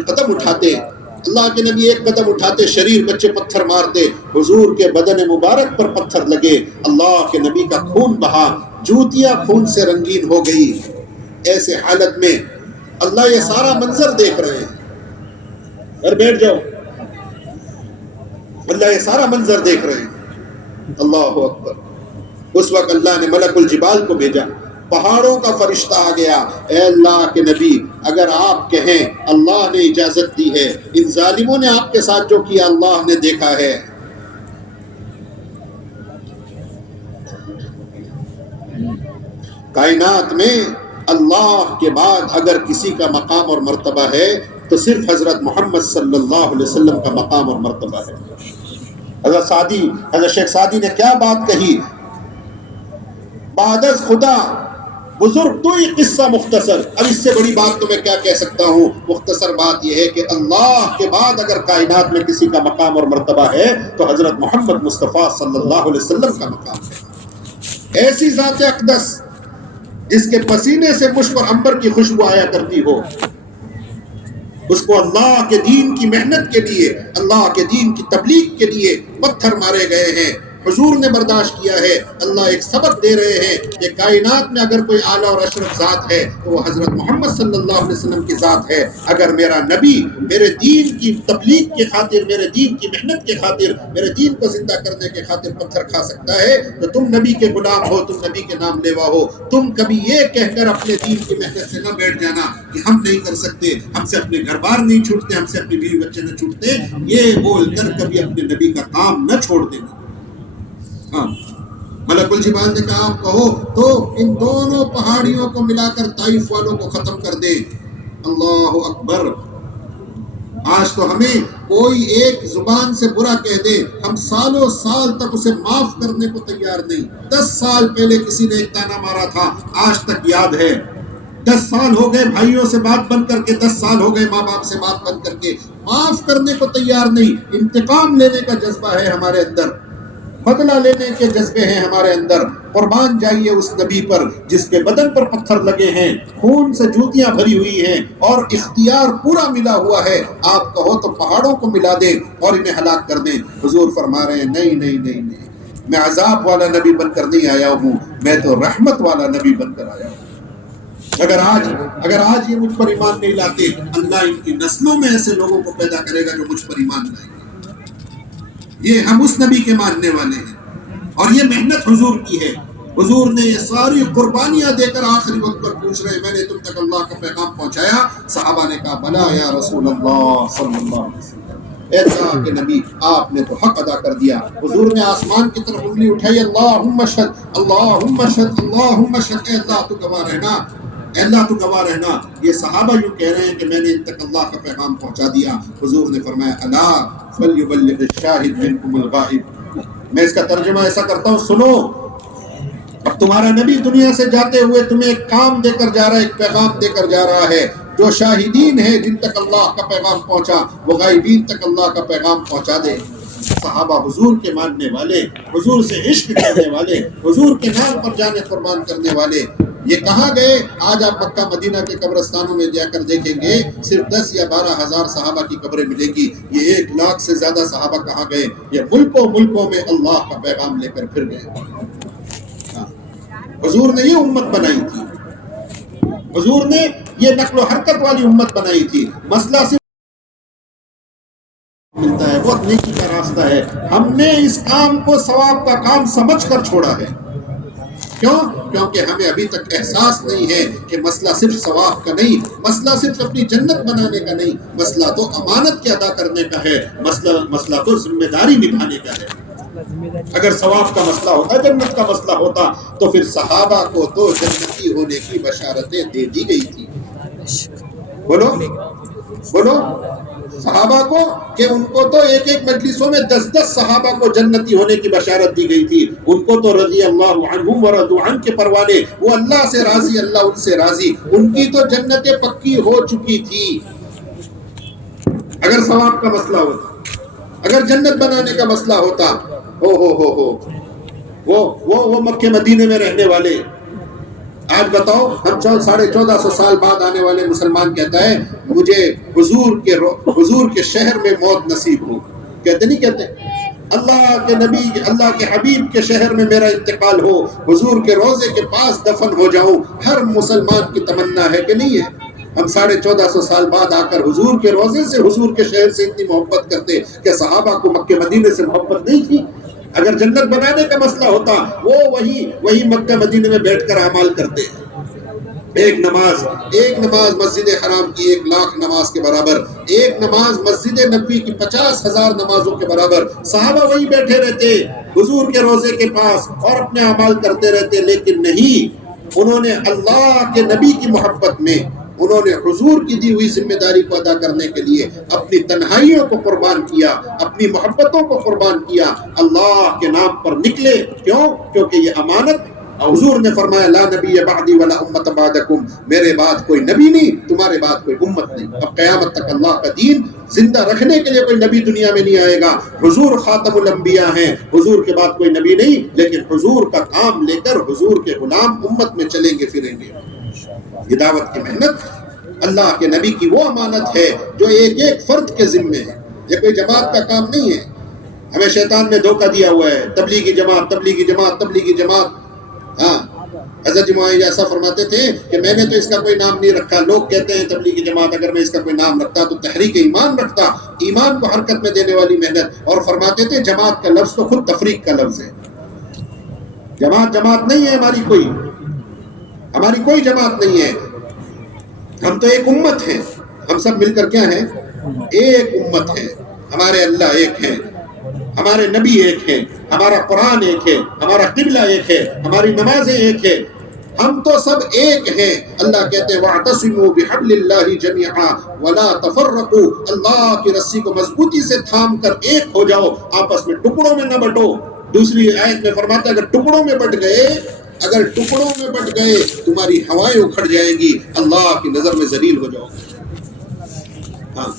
قدم اٹھاتے، اللہ کے نبی ایک قدم اٹھاتے، شریر بچے پتھر مارتے. حضور کے بدن مبارک پر پتھر لگے، اللہ کے نبی کا خون بہا، جوتیاں خون سے رنگین ہو گئی. ایسے حالت میں اللہ یہ سارا منظر دیکھ رہے ہیں. اور بیٹھ جاؤ، اللہ یہ سارا منظر دیکھ رہے ہیں. اللہ اکبر. اس وقت اللہ نے ملک الجبال کو بھیجا، پہاڑوں کا فرشتہ آ گیا. اے اللہ کے نبی اگر آپ کہیں اللہ نے اجازت دی ہے، ان ظالموں نے آپ کے ساتھ جو کیا اللہ نے دیکھا ہے. کائنات میں اللہ کے بعد اگر کسی کا مقام اور مرتبہ ہے تو صرف حضرت محمد صلی اللہ علیہ وسلم کا مقام اور مرتبہ ہے. حضرت شیخ سعدی نے کیا بات کہی، بعد از خدا بزرگ تو ہی قصہ مختصر. اب اس سے بڑی بات تو میں کیا کہہ سکتا ہوں. مختصر بات یہ ہے کہ اللہ کے بعد اگر کائنات میں کسی کا مقام اور مرتبہ ہے تو حضرت محمد مصطفیٰ صلی اللہ علیہ وسلم کا مقام ہے. ایسی ذات اقدس جس کے پسینے سے مشک اور عنبر کی خوشبو آیا کرتی ہو، اس کو اللہ کے دین کی محنت کے لیے، اللہ کے دین کی تبلیغ کے لیے پتھر مارے گئے ہیں. حضور نے برداشت کیا ہے. اللہ ایک سبق دے رہے ہیں کہ کائنات میں اگر کوئی اعلیٰ اور اشرف ذات ہے تو وہ حضرت محمد صلی اللہ علیہ وسلم کی ذات ہے. اگر میرا نبی میرے دین کی تبلیغ کے خاطر، میرے دین کی محنت کے خاطر، میرے دین کو زندہ کرنے کے خاطر پتھر کھا سکتا ہے تو تم نبی کے غلام ہو، تم نبی کے نام لیوا ہو. تم کبھی یہ کہہ کر اپنے دین کی محنت سے نہ بیٹھ جانا کہ ہم نہیں کر سکتے، ہم سے اپنے گھر بار نہیں چھوٹتے، ہم سے اپنی بیوی بچے نہ چھوٹتے. یہ بول کر کبھی اپنے نبی کا کام نہ چھوڑ دینا. ہاں ملک الجبال نے کہا آپ کہو تو ان دونوں پہاڑیوں کو ملا کر طائف والوں کو ختم کر دے. اللہ اکبر. آج تو ہمیں کوئی ایک زبان سے برا کہہ دے، ہم سالوں سال تک اسے معاف کرنے کو تیار نہیں. 10 سال پہلے کسی نے ایک تانا مارا تھا، آج تک یاد ہے. 10 سال ہو گئے بھائیوں سے بات بند کر کے، 10 سال ہو گئے ماں باپ سے بات بند کر کے، معاف کرنے کو تیار نہیں. انتقام لینے کا جذبہ ہے ہمارے اندر. بدلہ لینے کے جذبے ہیں ہمارے اندر. قربان جائیے اس نبی پر جس کے بدن پر پتھر لگے ہیں, خون سے جوتیاں بھری ہوئی ہیں اور اختیار پورا ملا ہوا ہے. آپ کہو تو پہاڑوں کو ملا دیں اور انہیں ہلاک کر دیں. حضور فرما رہے ہیں نہیں نہیں نہیں نہیں, میں عذاب والا نبی بن کر نہیں آیا ہوں, میں تو رحمت والا نبی بن کر آیا ہوں. اگر آج یہ مجھ پر ایمان نہیں لاتے, اللہ ان کی نسلوں میں ایسے لوگوں کو پیدا کرے گا جو مجھ پر ایمان لائیں گے. یہ ہم اس نبی کے ماننے والے ہیں اور یہ محنت حضور کی ہے. حضور نے یہ ساری قربانیاں دے کر آخری وقت پر پوچھ رہے ہیں میں نے تم تک اللہ کا پیغام پہنچایا؟ صحابہ نے کہا بلا یا رسول اللہ صلی اللہ علیہ وسلم, اے اللہ کے نبی آپ نے تو حق ادا کر دیا. حضور نے آسمان کی طرف انگلی اٹھائی, اللہم اشہد اللہم اشہد اللہم اشہد, اے اللہ تو گواہ رہنا, اے اللہ تو گواہ رہنا. یہ صحابہ یوں کہہ رہے ہیں کہ میں نے ان تک اللہ کا پیغام پہنچا دیا. حضور نے فرمایا الا فلیبلغ الشاہد منکم الغائب. میں اس کا ترجمہ ایسا کرتا ہوں, سنو, اب تمہارا نبی دنیا سے جاتے ہوئے تمہیں ایک کام دے کر جا رہا ہے, ایک پیغام دے کر جا رہا ہے. جو شاہدین ہیں جن تک اللہ کا پیغام پہنچا, وہ غائبین تک اللہ کا پیغام پہنچا دے. صحابہ حضور کے ماننے والے, حضور سے عشق کرنے والے, حضور کے نام پر جانے قربان کرنے والے, یہ کہاں گئے؟ آج آپ مکہ مدینہ کے قبرستانوں میں جا کر دیکھیں گے صرف 10 یا 12 ہزار صحابہ کی قبریں ملے گی. یہ 1 لاکھ سے زیادہ صحابہ کہاں گئے؟ یہ ملکوں میں اللہ کا پیغام لے کر پھر گئے. حضور نے یہ امت بنائی تھی, حضور نے یہ نقل و حرکت والی امت بنائی تھی. مسئلہ صرف ملتا ہے, بہت نیکی کا راستہ ہے. ہم نے اس کام کو ثواب کا کام سمجھ کر چھوڑا ہے. کیوں؟ کیونکہ ہمیں ابھی تک احساس نہیں ہے کہ مسئلہ صرف ثواب کا نہیں, مسئلہ صرف اپنی جنت بنانے کا نہیں, مسئلہ تو امانت کے ادا کرنے کا ہے, مسئلہ تو ذمہ داری نبھانے کا ہے. اگر ثواب کا مسئلہ ہوتا, جنت کا مسئلہ ہوتا, تو پھر صحابہ کو تو جنتی ہونے کی بشارتیں دے دی گئی تھی. بولو صحابہ کو کہ ان کو تو ایک مجلسوں میں 10 صحابہ کو جنتی ہونے کی بشارت دی گئی تھی. ان کو تو رضی اللہ عنہم ورضوا عنہ کے پروانے, وہ اللہ سے راضی, اللہ ان سے راضی, ان کی تو جنتیں پکی ہو چکی تھی. اگر ثواب کا مسئلہ ہوتا, اگر جنت بنانے کا مسئلہ ہوتا, وہ مکہ مدینے میں رہنے والے, آج بتاؤ ہم 1450 سال بعد آنے والے مسلمان کہتا ہے مجھے حضور کے شہر میں موت نصیب ہو. کہتے نہیں کہتے؟ اللہ کے نبی, اللہ کے حبیب کے شہر میں میرا انتقال ہو, حضور کے روضے کے پاس دفن ہو جاؤں. ہر مسلمان کی تمنا ہے کہ نہیں ہے؟ ہم 1450 سال بعد آ کر حضور کے روضے سے, حضور کے شہر سے اتنی محبت کرتے کہ صحابہ کو مکہ مدینے سے محبت نہیں تھی؟ اگر جنت بنانے کا مسئلہ ہوتا, وہ وہی مکہ مدینے میں بیٹھ کر اعمال کرتے. ایک نماز مسجد حرام کی 1 لاکھ نماز کے برابر, ایک نماز مسجد نبوی کی 50,000 نمازوں کے برابر. صحابہ وہی بیٹھے رہتے حضور کے روضے کے پاس اور اپنے اعمال کرتے رہتے, لیکن نہیں, انہوں نے اللہ کے نبی کی محبت میں, انہوں نے حضور کی دی ہوئی ذمہ داری کو ادا کرنے کے لیے اپنی تنہائیوں کو قربان کیا, اپنی محبتوں کو قربان کیا, اللہ کے نام پر نکلے. کیوں؟ کیونکہ یہ امانت. حضور نے فرمایا لا نبی بعدی ولا امت بعدکم, میرے بعد کوئی نبی نہیں, تمہارے بعد کوئی امت نہیں. اب قیامت تک اللہ کا دین زندہ رکھنے کے لیے کوئی نبی دنیا میں نہیں آئے گا. حضور خاتم الانبیاء ہیں, حضور کے بعد کوئی نبی نہیں, لیکن حضور کا کام لے کر حضور کے غلام امت میں چلیں گے پھریں گے. یہ دعوت کی محنت اللہ کے نبی کی وہ امانت ہے جو ایک فرد کے ذمے ہے. یہ کوئی جماعت کا کام نہیں ہے. ہمیں شیطان نے دھوکہ دیا ہوا ہے, تبلیغی جماعت. ہاں, حضرت معاویہ ایسا فرماتے تھے کہ میں نے تو اس کا کوئی نام نہیں رکھا. لوگ کہتے ہیں تبلیغی جماعت, اگر میں اس کا کوئی نام رکھتا تو تحریک ایمان رکھتا, ایمان کو حرکت میں دینے والی محنت. اور فرماتے تھے جماعت کا لفظ تو خود تفریق کا لفظ ہے. جماعت نہیں ہے ہماری کوئی جماعت نہیں ہے. ہم تو ایک امت ہیں, ہم سب مل کر کیا ہیں؟ ایک امت ہے. ہمارے اللہ ایک ہیں, ہمارے نبی ایک ہیں, ہمارا قرآن ایک ہے, ہمارا قبلہ ایک ہے, ہماری نمازیں ایک ہے, ہم تو سب ایک ہیں. اللہ کہتے ہیں وَاعْتَصِمُوا بِحَبْلِ اللَّهِ جَمِيعًا وَلَا تَفَرَّقُوا, اللہ کی رسی کو مضبوطی سے تھام کر ایک ہو جاؤ, آپس میں ٹکڑوں میں نہ بٹو. دوسری آیت میں فرماتا ہے اگر ٹکڑوں میں بٹ گئے تمہاری ہوائیں اکھڑ جائیں گی, اللہ کی نظر میں ذلیل ہو جاؤ. ہاں,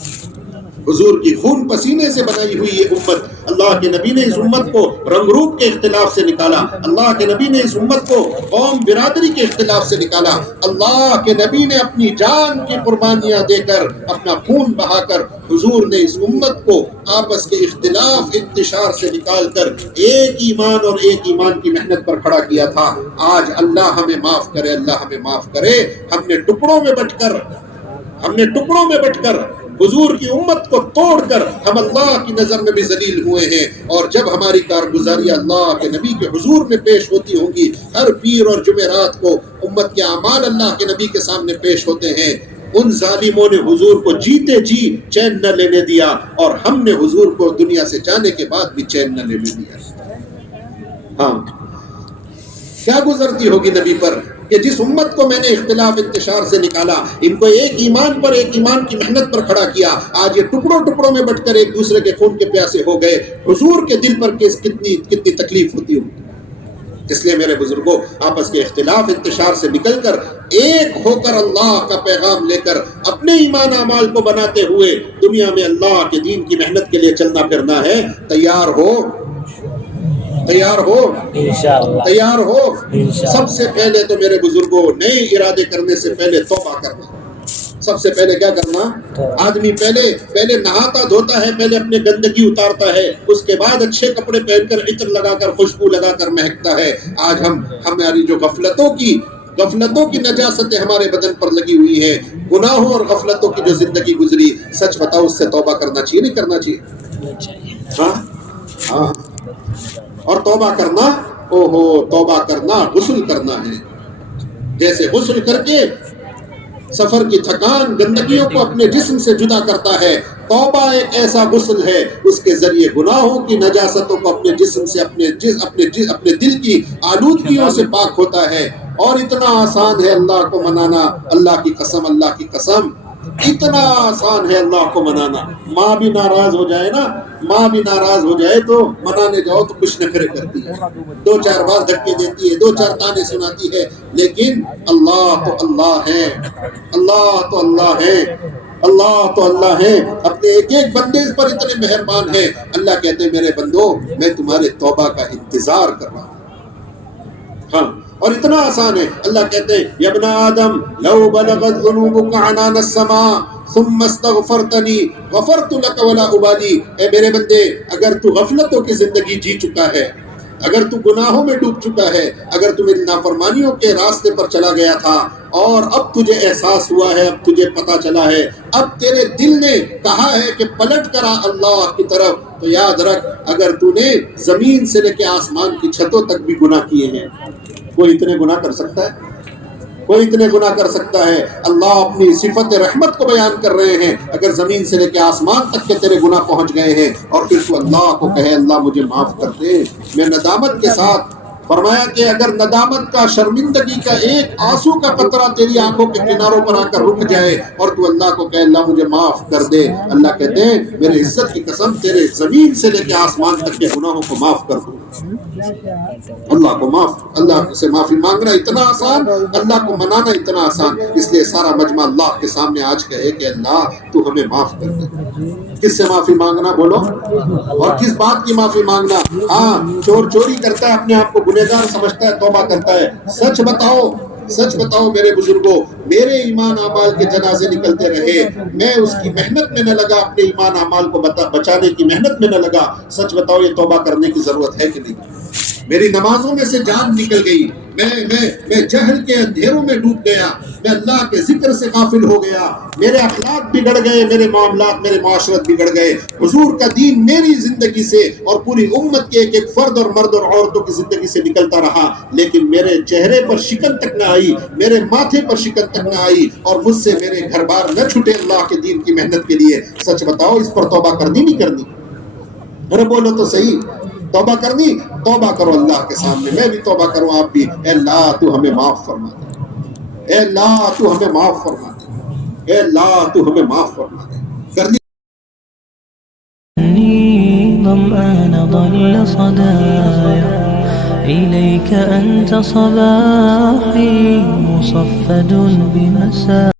حضور کی خون پسینے سے بنائی ہوئی یہ امت، اللہ کے نبی نے اس امت کو رنگ روپ کے اختلاف سے نکالا، اللہ کے نبی نے اس امت کو قوم برادری کے اختلاف سے نکالا، اللہ کے نبی نے اپنی جان کی قربانیاں دے کر، اپنا خون بہا کر حضور نے اس امت کو آپس کے اختلاف انتشار سے نکال کر ایک ایمان اور ایک ایمان کی محنت پر کھڑا کیا تھا۔ آج اللہ ہمیں معاف کرے، اللہ ہمیں معاف کرے، ہم نے ٹکڑوں میں بٹ کر حضور کی امت کو توڑ کر ہم اللہ کی نظر میں بھی ذلیل ہوئے ہیں، اور جب ہماری کارگزاری اللہ کے نبی کے حضور میں پیش ہوتی ہوں گی، ہر پیر اور جمعرات کو امت کے اعمال اللہ کے نبی کے سامنے پیش ہوتے ہیں، ان ظالموں نے حضور کو جیتے جی چین نہ لینے دیا، اور ہم نے حضور کو دنیا سے جانے کے بعد بھی چین نہ لینے دیا۔ ہاں، کیا گزرتی ہوگی نبی پر کہ جس امت کو میں نے اختلاف انتشار سے نکالا، ان کو ایک ایمان پر ایک ایمان کی محنت پر کھڑا کیا، آج یہ ٹکڑوں میں بٹ کر ایک دوسرے کے خون کے پیاسے ہو گئے، حضور کے دل پر کتنی تکلیف ہوتی ہوگی۔ اس لیے میرے بزرگوں، آپس کے اختلاف انتشار سے نکل کر ایک ہو کر اللہ کا پیغام لے کر اپنے ایمان اعمال کو بناتے ہوئے دنیا میں اللہ کے دین کی محنت کے لیے چلنا پھرنا ہے۔ تیار ہو سب سے پہلے تو میرے بزرگوں، نئے ارادے کرنے سے پہلے توبہ کرنا۔ سب سے پہلے کیا کرنا؟ آدمی پہلے نہاتا دھوتا ہے، پہلے اپنے گندگی اتارتا ہے، اس کے بعد اچھے کپڑے پہن کر عطر لگا کر خوشبو لگا کر مہکتا ہے۔ آج ہماری جو غفلتوں کی نجاستیں ہمارے بدن پر لگی ہوئی ہیں، گناہوں اور غفلتوں کی جو زندگی گزری، سچ بتاؤ اس سے توبہ کرنا چاہیے نہیں کرنا چاہیے؟ ہاں، اور توبہ کرنا، توبہ کرنا غسل کرنا ہے۔ جیسے غسل کر کے سفر کی تھکان گندگیوں کو اپنے جسم سے جدا کرتا ہے، توبہ ایک ایسا غسل ہے، اس کے ذریعے گناہوں کی نجاستوں کو اپنے جسم سے اپنے دل کی آلودگیوں سے پاک ہوتا ہے۔ اور اتنا آسان ہے اللہ کو منانا، اللہ کی قسم اتنا آسان ہے اللہ کو منانا۔ ماں بھی ناراض ہو جائے تو منانے جاؤ تو کچھ نخرے کرتی ہے، 2-4 بار دھکے دیتی ہے، 2-4 تانے سناتی ہے، لیکن اللہ تو اللہ ہے، اپنے ایک بندے پر اتنے مہربان ہے۔ اللہ کہتے ہیں میرے بندو، میں تمہارے توبہ کا انتظار کر رہا ہوں۔ ہاں، اور اتنا آسان ہے۔ اللہ کہتے ہیں یا ابن آدم لو بلغت ذنوبک عنان السماء ثم استغفرتنی غفرت لک ولا ابالی۔ اے میرے بندے، اگر تو غفلتوں کی زندگی جی چکا ہے، اگر تو گناہوں میں ڈوب چکا ہے، اگر تو میری نافرمانیوں کے راستے پر چلا گیا تھا، اور اب تجھے احساس ہوا ہے، اب تجھے پتا چلا ہے، اب تیرے دل نے کہا ہے کہ پلٹ کرا اللہ کی طرف، تو یاد رکھ، اگر تو نے زمین سے لے کے آسمان کی چھتوں تک بھی گناہ کیے ہیں، کوئی اتنے گناہ کر سکتا ہے؟ کوئی اتنے گناہ کر سکتا ہے؟ اللہ اپنی صفت رحمت کو بیان کر رہے ہیں، اگر زمین سے لے کے آسمان تک کے تیرے گناہ پہنچ گئے ہیں، اور پھر تو اللہ کو کہے اللہ مجھے معاف کر دے، میں ندامت کے ساتھ، فرمایا کہ اگر ندامت کا، شرمندگی کا ایک آنسو کا قطرہ تیری آنکھوں کے کناروں پر آ کر رک جائے، اور تو اللہ کو کہے اللہ مجھے معاف کر دے، اللہ کہتے ہیں میرے عزت کی قسم تیرے زمین سے لے کے آسمان تک کے گناہوں کو معاف کر دوں۔ اللہ سے معافی مانگنا اتنا آسان، اللہ کو منانا اتنا آسان، اس لیے سارا مجمع اللہ کے سامنے آج کہے کہ اللہ تو ہمیں معاف کر دے۔ کس سے معافی مانگنا بولو؟ اور کس بات کی معافی مانگنا؟ ہاں، چوری کرتا ہے، اپنے آپ کو گنہگار سمجھتا ہے، توبہ کرتا ہے۔ سچ بتاؤ میرے بزرگوں، میرے ایمان اعمال کے جنازے نکلتے رہے، میں اس کی محنت میں نہ لگا، اپنے ایمان اعمال کو بچانے کی محنت میں نہ لگا، سچ بتاؤ یہ توبہ کرنے کی ضرورت ہے کہ نہیں؟ میری نمازوں میں سے جان نکل گئی، میں جہل کے اندھیروں میں ڈوب گیا، میں اللہ کے ذکر سے غافل ہو گیا، میرے اخلاق بگڑ گئے، میرے معاملات، میرے معاشرت بگڑ گئے، حضور کا دین میری زندگی سے اور پوری امت کے ایک فرد اور مرد اور عورتوں کی زندگی سے نکلتا رہا، لیکن میرے چہرے پر شکن تک نہ آئی، میرے ماتھے پر شکن تک نہ آئی، اور مجھ سے میرے گھر بار نہ چھٹے اللہ کے دین کی محنت کے لیے۔ سچ بتاؤ اس پر توبہ کرنی نہیں کرنی؟ ارے بولو تو صحیح، توبہ کرنی؟ توبہ کرو اللہ کے سامنے، میں بھی توبہ کروں، آپ بھی۔ اے اللہ تو ہمیں معاف فرما دے، اے اللہ تو ہمیں معاف فرما دے، اے اللہ تو ہمیں معاف فرما دے۔ کرنی ظمآن ضل صدايا إليك أنت صباحي مصفد بمساء